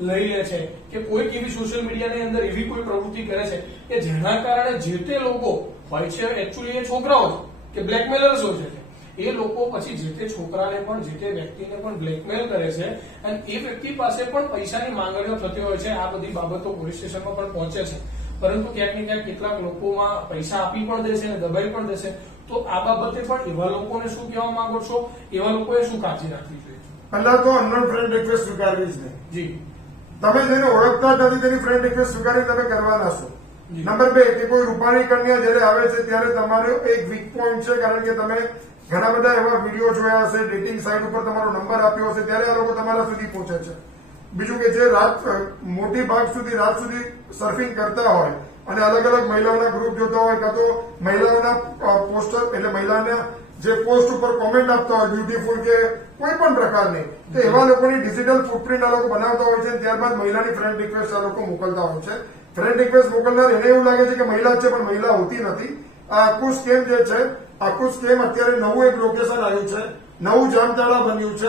લઈ લે છે કે કોઈક એવી સોશિયલ મીડિયાની અંદર એવી કોઈ પ્રવૃત્તિ કરે છે કે જેના કારણે જે તે લોકો હોય છે એકચ્યુઅલી એ છોકરાઓ કે બ્લેકમેલર્સ હોય છે, એ લોકો પછી જે તે છોકરાને પણ જે તે વ્યક્તિને પણ બ્લેકમેલ કરે છે અને એ વ્યક્તિ પાસે પણ પૈસાની માંગણીઓ થતી હોય છે. આ બધી બાબતો પોલીસ સ્ટેશનમાં પણ પહોંચે છે, પરંતુ ક્યાંક ને ક્યાંક કેટલાક લોકોમાં પૈસા આપી પણ દેશે અને દબાઈ પણ દેશે. તો આ બાબતે પણ એવા લોકોને શું કહેવા માંગો છો, એવા લોકોએ શું કાળજી રાખવી જોઈએ? પહેલા તો અનનોન ફ્રેન્ડ રિક્વેસ્ટ સ્વીકારવી જ નહીં. જી, તમે જેને ઓળખતા જ નથી તેની ફ્રેન્ડ રિક્વેસ્ટ સ્વીકારી તમે કરવાના છો. નંબર 2 કે કોઈ રૂપાણી કન્યા જયારે આવે છે ત્યારે તમારો એક વીક પોઈન્ટ છે, કારણ કે તમે ઘણા બધા એવા વિડીયો જોયા હશે, ડેટિંગ સાઇટ ઉપર તમારો નંબર આપ્યો હશે, ત્યારે આ લોકો તમારા સુધી પહોંચે છે. બીજું કે જે મોટી ભાગ સુધી રાત સુધી સર્ફિંગ કરતા હોય અને અલગ અલગ મહિલાઓના ગ્રુપ જોતા હોય, કાં તો મહિલાઓના પોસ્ટર એટલે મહિલાના જે પોસ્ટ ઉપર કોમેન્ટ આપતા હોય બ્યુટીફુલ કે કોઈ પણ પ્રકારની, તો એવા લોકોની ડિજિટલ ફૂટપ્રિન્ટ આ લોકો બનાવતા હોય છે. ત્યારબાદ મહિલાની ફ્રેન્ડ રિક્વેસ્ટ આ લોકો મોકલતા હોય છે. ફ્રેન્ડ રિક્વેસ્ટ મોકલનાર એને એવું લાગે છે કે મહિલા જ છે, પણ મહિલા હોતી નથી. આ આખું સ્કેમ જે છે, આખું સ્કેમ અત્યારે નવું એક લોકેશન આવ્યું છે, નવું જામતાળા બન્યું છે.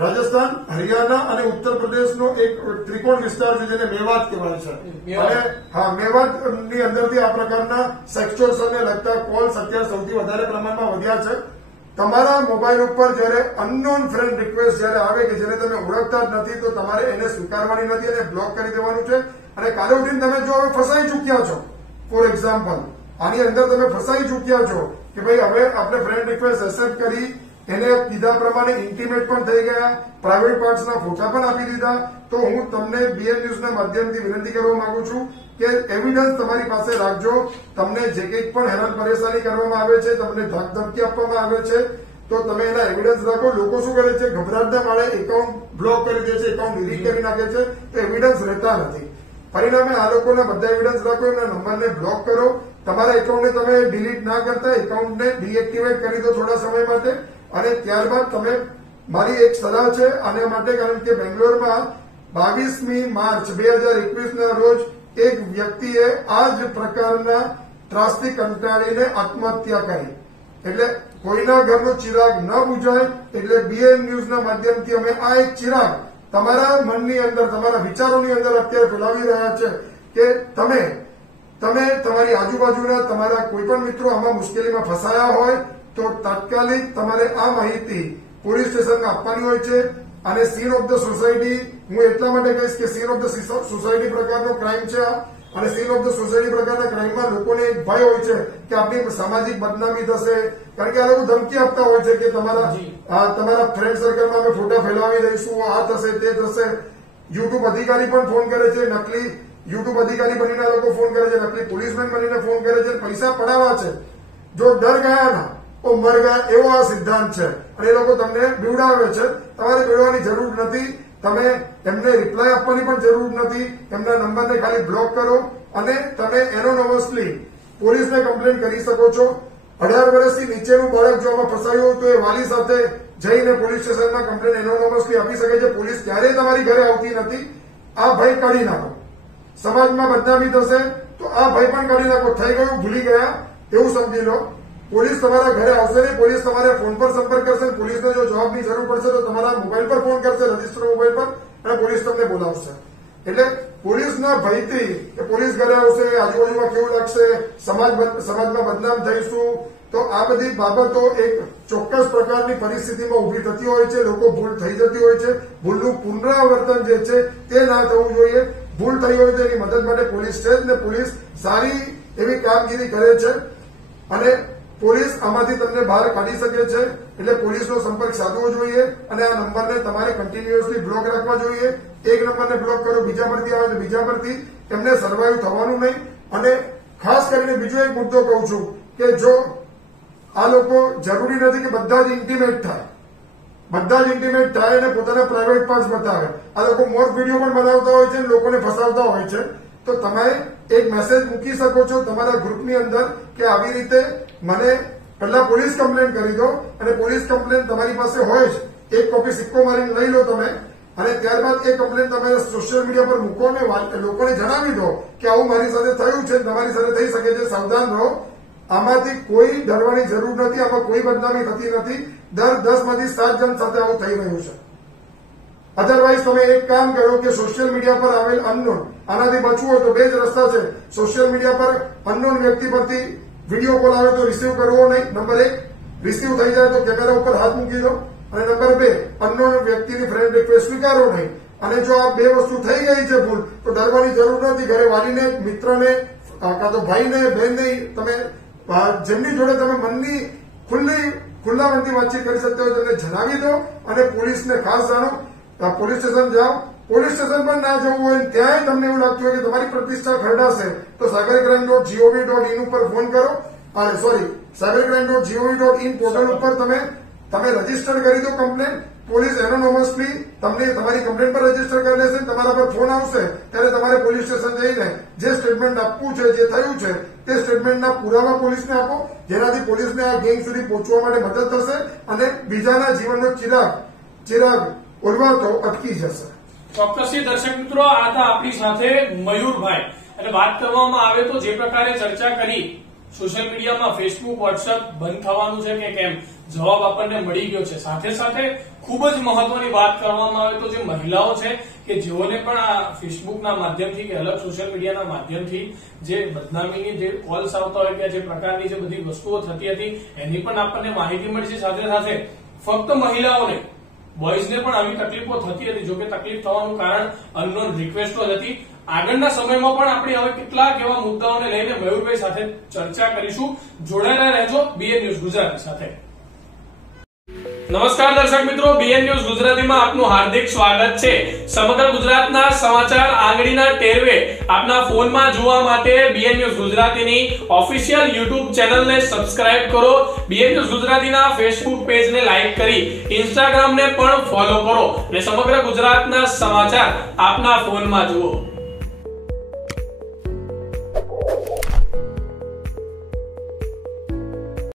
રાજસ્થાન, હરિયાણા અને ઉત્તર પ્રદેશનો એક ત્રિકોણ વિસ્તાર છે જેને મેવાત કહેવાય છે. અને હા, મેવાતની અંદરથી આ પ્રકારના સેક્સ્યુઅલને લગતા કોલ્સ અત્યારે સૌથી વધારે પ્રમાણમાં વધ્યા છે. તમારા મોબાઈલ ઉપર જયારે અનનોન ફ્રેન્ડ રિક્વેસ્ટ જયારે આવે કે જેને તમે ઓળખતા જ નથી, તો તમારે એને સ્વીકારવાની નથી અને બ્લોક કરી દેવાનું છે. અને કાલે ઉઠીને તમે જો હવે ફસાઈ ચૂક્યા છો, ફોર એક્ઝામ્પલ આની અંદર તમે ફસાઈ ચૂક્યા છો કે ભાઈ હવે આપણે ફ્રેન્ડ રિક્વેસ્ટ એક્સેપ્ટ કરી, એને કીધા પ્રમાણે ઇન્ટિમેટ પણ થઈ ગયા, પ્રાઇવેટ પાર્ટ્સના ફોટા પણ આપી દીધા, તો હું તમને બીએન ન્યૂઝના માધ્યમથી વિનંતી કરવા માંગુ છું કે એવિડન્સ તમારી પાસે રાખજો. તમને જે કંઈક પણ હેરાન પરેશાની કરવામાં આવે છે, તમને ધમકી આપવામાં આવે છે, તો તમે એના એવિડન્સ રાખો. લોકો શું કરે છે, ગભરાટના માળે એકાઉન્ટ બ્લોક કરી દે છે, એકાઉન્ટ ડિલીટ કરી નાખે છે, તો એવિડન્સ રહેતા નથી. પરિણામે આ લોકોના બધા એવિડન્સ રાખો, એમના નંબરને બ્લોક કરો. તમારા એકાઉન્ટને તમે ડિલીટ ના કરતા એકાઉન્ટને ડીએક્ટિવેટ કરી દો થોડા સમય માટે, અને ત્યારબાદ તમે, મારી એક સલાહ છે આના માટે, કારણ કે બેંગ્લોરમાં 22મી માર્ચ 2021ના રોજ એક વ્યક્તિએ આ જ પ્રકારના ત્રાસથી કંટાળીને આત્મહત્યા કરી. એટલે કોઈના ઘરનો ચિરાગ ન બુજાય, એટલે બીએન ન્યૂઝના માધ્યમથી અમે આ એક ચિરાગ તમારા મનની અંદર, તમારા વિચારોની અંદર અત્યારે ફેલાવી રહ્યા છે કે તમે તમારી આજુબાજુના તમારા કોઈ પણ મિત્રો આમાં મુશ્કેલીમાં ફસાયા હોય તો તાત્કાલિક તમારે આ માહિતી પોલીસ સ્ટેશનમાં આપવાની હોય છે. અને સીન ઓફ ધ સોસાયટી, હું એટલા માટે કહીશ કે સીન ઓફ ધ સોસાયટી પ્રકારનો ક્રાઇમ છે આ, અને સીન ઓફ ધ સોસાયટી પ્રકારના ક્રાઇમમાં લોકોને એક ભય હોય છે કે આપણી સામાજિક બદનામી થશે, કારણ કે આ લોકો ધમકી આપતા હોય છે કે તમારા ફ્રેન્ડ સર્કલમાં અમે ફોટા ફેલાવી દઈશું, આ થશે તે થશે. યુટ્યુબ અધિકારી પણ ફોન કરે છે, નકલી યુટ્યુબ અધિકારી બનીને આ લોકો ફોન કરે છે, નકલી પોલીસમેન બનીને ફોન કરે છે, પૈસા પડાવવા છે. જો ડર ગયા ના તો મર ગયા, એવો આ સિદ્ધાંત છે. અને એ લોકો તમને બીવડાવે છે. તમારે બીવડાવવાની જરૂર નથી. તમે એમને રિપ્લાય આપવાની પણ જરૂર નથી. એમના નંબરને ખાલી બ્લોક કરો અને તમે એનોનમસલી પોલીસને કમ્પ્લેન કરી શકો છો. 18 વર્ષથી નીચેનું બાળક જો આમાં ફસાયું હોય તો એ વાલી સાથે જઈને પોલીસ સ્ટેશનમાં કમ્પ્લેન એનોનમસલી આપી શકે છે. પોલીસ ક્યારેય તમારી ઘરે આવતી નથી. આ ભય કાઢી નાખો. સમાજમાં બદનામી થશે તો આ ભય પણ કાઢી નાખો. થઈ ગયું, ભૂલી ગયા એવું સમજી લો. પોલીસ તમારા ઘરે આવશે નહીં. પોલીસ તમારે ફોન પર સંપર્ક કરશે. પોલીસને જો જવાબની જરૂર પડશે તો તમારા મોબાઈલ પર ફોન કરશે, રજીસ્ટર મોબાઈલ પર, અને પોલીસ તમને બોલાવશે. એટલે પોલીસના ભયથી કે પોલીસ ઘરે આવશે, આજુબાજુમાં કેવું લાગશે, સમાજમાં બદનામ થઈશું, તો આ બધી બાબતો એક ચોક્કસ પ્રકારની પરિસ્થિતિમાં ઉભી થતી હોય છે. લોકો ભૂલ થઈ જતી હોય છે. ભૂલનું પુનરાવર્તન જે છે તે ના થવું જોઈએ. ભૂલ થઈ હોય તો એની મદદ માટે પોલીસ છે જ ને. પોલીસ સારી એવી કામગીરી કરે છે અને પોલીસ આમાંથી તમને બહાર કાઢી શકે છે. એટલે પોલીસનો સંપર્ક સાધવો જોઈએ અને આ નંબરને તમારે કન્ટિન્યુઅસલી બ્લોક રાખવા જોઈએ. એક નંબરને બ્લોક કરો, બીજા પરથી આવે તો બીજા પરથી. એમને સર્વાઈવ થવાનું નહીં. અને ખાસ કરીને બીજો એક મુદ્દો કહું છું કે જો આ લોકો જરૂરી નથી કે બધા જ ઇન્ટિમેટ થાય, બધા જ ઇન્ટિમેટ થાય અને પોતાના પ્રાઇવેટ પાર્ટ બતાવે. આ લોકો મોર વિડીયો પણ બનાવતા હોય છે અને લોકોને ફસાવતા હોય છે. તો તમે એક મેસેજ મૂકી શકો છો તમારા ગ્રુપની અંદર કે આવી રીતે મને પહેલા પોલીસ કમ્પ્લેન કરી દો, અને પોલીસ કમ્પ્લેન તમારી પાસે હોય જ, એક કોપી સિક્કો મારીને લઈ લો તમે, અને ત્યારબાદ એ કમ્પ્લેન તમે સોશિયલ મીડિયા પર મૂકો ને લોકોને જણાવી દો કે આવું મારી સાથે થયું છે, તમારી સાથે થઈ શકે છે, સાવધાન રહો. આમાંથી કોઈ ડરવાની જરૂર નથી. આમાં કોઈ બદનામી થતી નથી. દર 10 માંથી 7 જણ સાથે આવું થઈ રહ્યું છે. અધરવાઇઝ તમે એક કામ કરો કે સોશિયલ મીડિયા પર આવેલ અનનોન, આનાથી બચવું હોય તો બે જ રસ્તા છે. સોશિયલ મીડિયા પર અનનોન વ્યક્તિ પરથી વિડીયો કોલ આવે તો રિસીવ કરવો નહીં. નંબર 1, રિસીવ થઈ જાય તો કેમેરા ઉપર હાથ મૂકી દો. અને નંબર 2, અનનોન વ્યક્તિની ફ્રેન્ડ રિક્વેસ્ટ સ્વીકારો નહીં. અને જો આ બે વસ્તુ થઈ ગઈ છે ભૂલ, તો ડરવાની જરૂર નથી. ઘરે વાલીને, મિત્રને, કાં તો ભાઈને, બહેનને, તમે જેમની જોડે તમે મનની ખુલ્લા મનથી વાતચીત કરી શકતા હોય તેમને જણાવી દો. અને પોલીસને ખાસ જાણો, પોલીસ સ્ટેશન જાઓ. પોલીસ સ્ટેશન પણ ના જવું હોય, ત્યાંય તમને એવું લાગતું હોય કે તમારી પ્રતિષ્ઠા ખરડાશે તો cybercrime.gov.in ઉપર ફોન કરો. cybercrime.gov.in પોર્ટલ ઉપર તમે રજીસ્ટર કરી દો કમ્પ્લેન. પોલીસ એનોનમસલી તમને તમારી કમ્પ્લેન પર રજીસ્ટર કરી લેશે. તમારા પર ફોન આવશે ત્યારે તમારે પોલીસ સ્ટેશન જઈને જે સ્ટેટમેન્ટ આપવું છે, જે થયું છે તે સ્ટેટમેન્ટના પુરાવા પોલીસને આપો, જેનાથી પોલીસને આ ગેંગ સુધી પહોંચવા માટે મદદ થશે અને બીજાના જીવનનો ચિરાગ ઓલવાતો અટકી જશે. ચોક્કસથી દર્શક મિત્રો, આ હતા આપણી સાથે મયુરભાઈ. અને વાત કરવામાં આવે તો જે પ્રકારે ચર્ચા કરી, સોશિયલ મીડિયામાં ફેસબુક, વોટ્સએપ બંધ થવાનું છે કે કેમ, જવાબ આપણને મળી ગયો છે. સાથે સાથે ખૂબ જ મહત્વની વાત કરવામાં આવે તો જે મહિલાઓ છે કે જેઓને પણ આ ફેસબુકના માધ્યમથી કે અલગ સોશિયલ મીડિયાના માધ્યમથી જે બદનામીની જે કોલ્સ આવતા હોય કે જે પ્રકારની જે બધી વસ્તુઓ થતી હતી એની પણ આપણને માહિતી મળી છે. સાથે સાથે ફક્ત મહિલાઓને, બોયઝને પણ આવી તકલીફો થતી હતી. જોકે તકલીફ થવાનું કારણ અનનોન રિક્વેસ્ટો જ હતી. આગળના સમયમાં પણ આપણે હવે કેટલાક એવા મુદ્દાઓને લઈને મયુરભાઈ સાથે ચર્ચા કરીશું. જોડાયેલા રહેજો BN ન્યૂઝ ગુજરાતી સાથે. નમસ્કાર દર્શક મિત્રો, BN ન્યૂઝ ગુજરાતીમાં આપનું હાર્દિક સ્વાગત છે. સમગ્ર ગુજરાતના સમાચાર આંગળીના ટેરવે આપના ફોનમાં જોવા માટે BN ન્યૂઝ ગુજરાતીની ઓફિશિયલ YouTube ચેનલને સબસ્ક્રાઇબ કરો. BN ન્યૂઝ ગુજરાતીના ફેસબુક પેજને લાઈક કરી Instagramને પણ ફોલો કરો અને સમગ્ર ગુજરાતના સમાચાર આપના ફોનમાં જુઓ.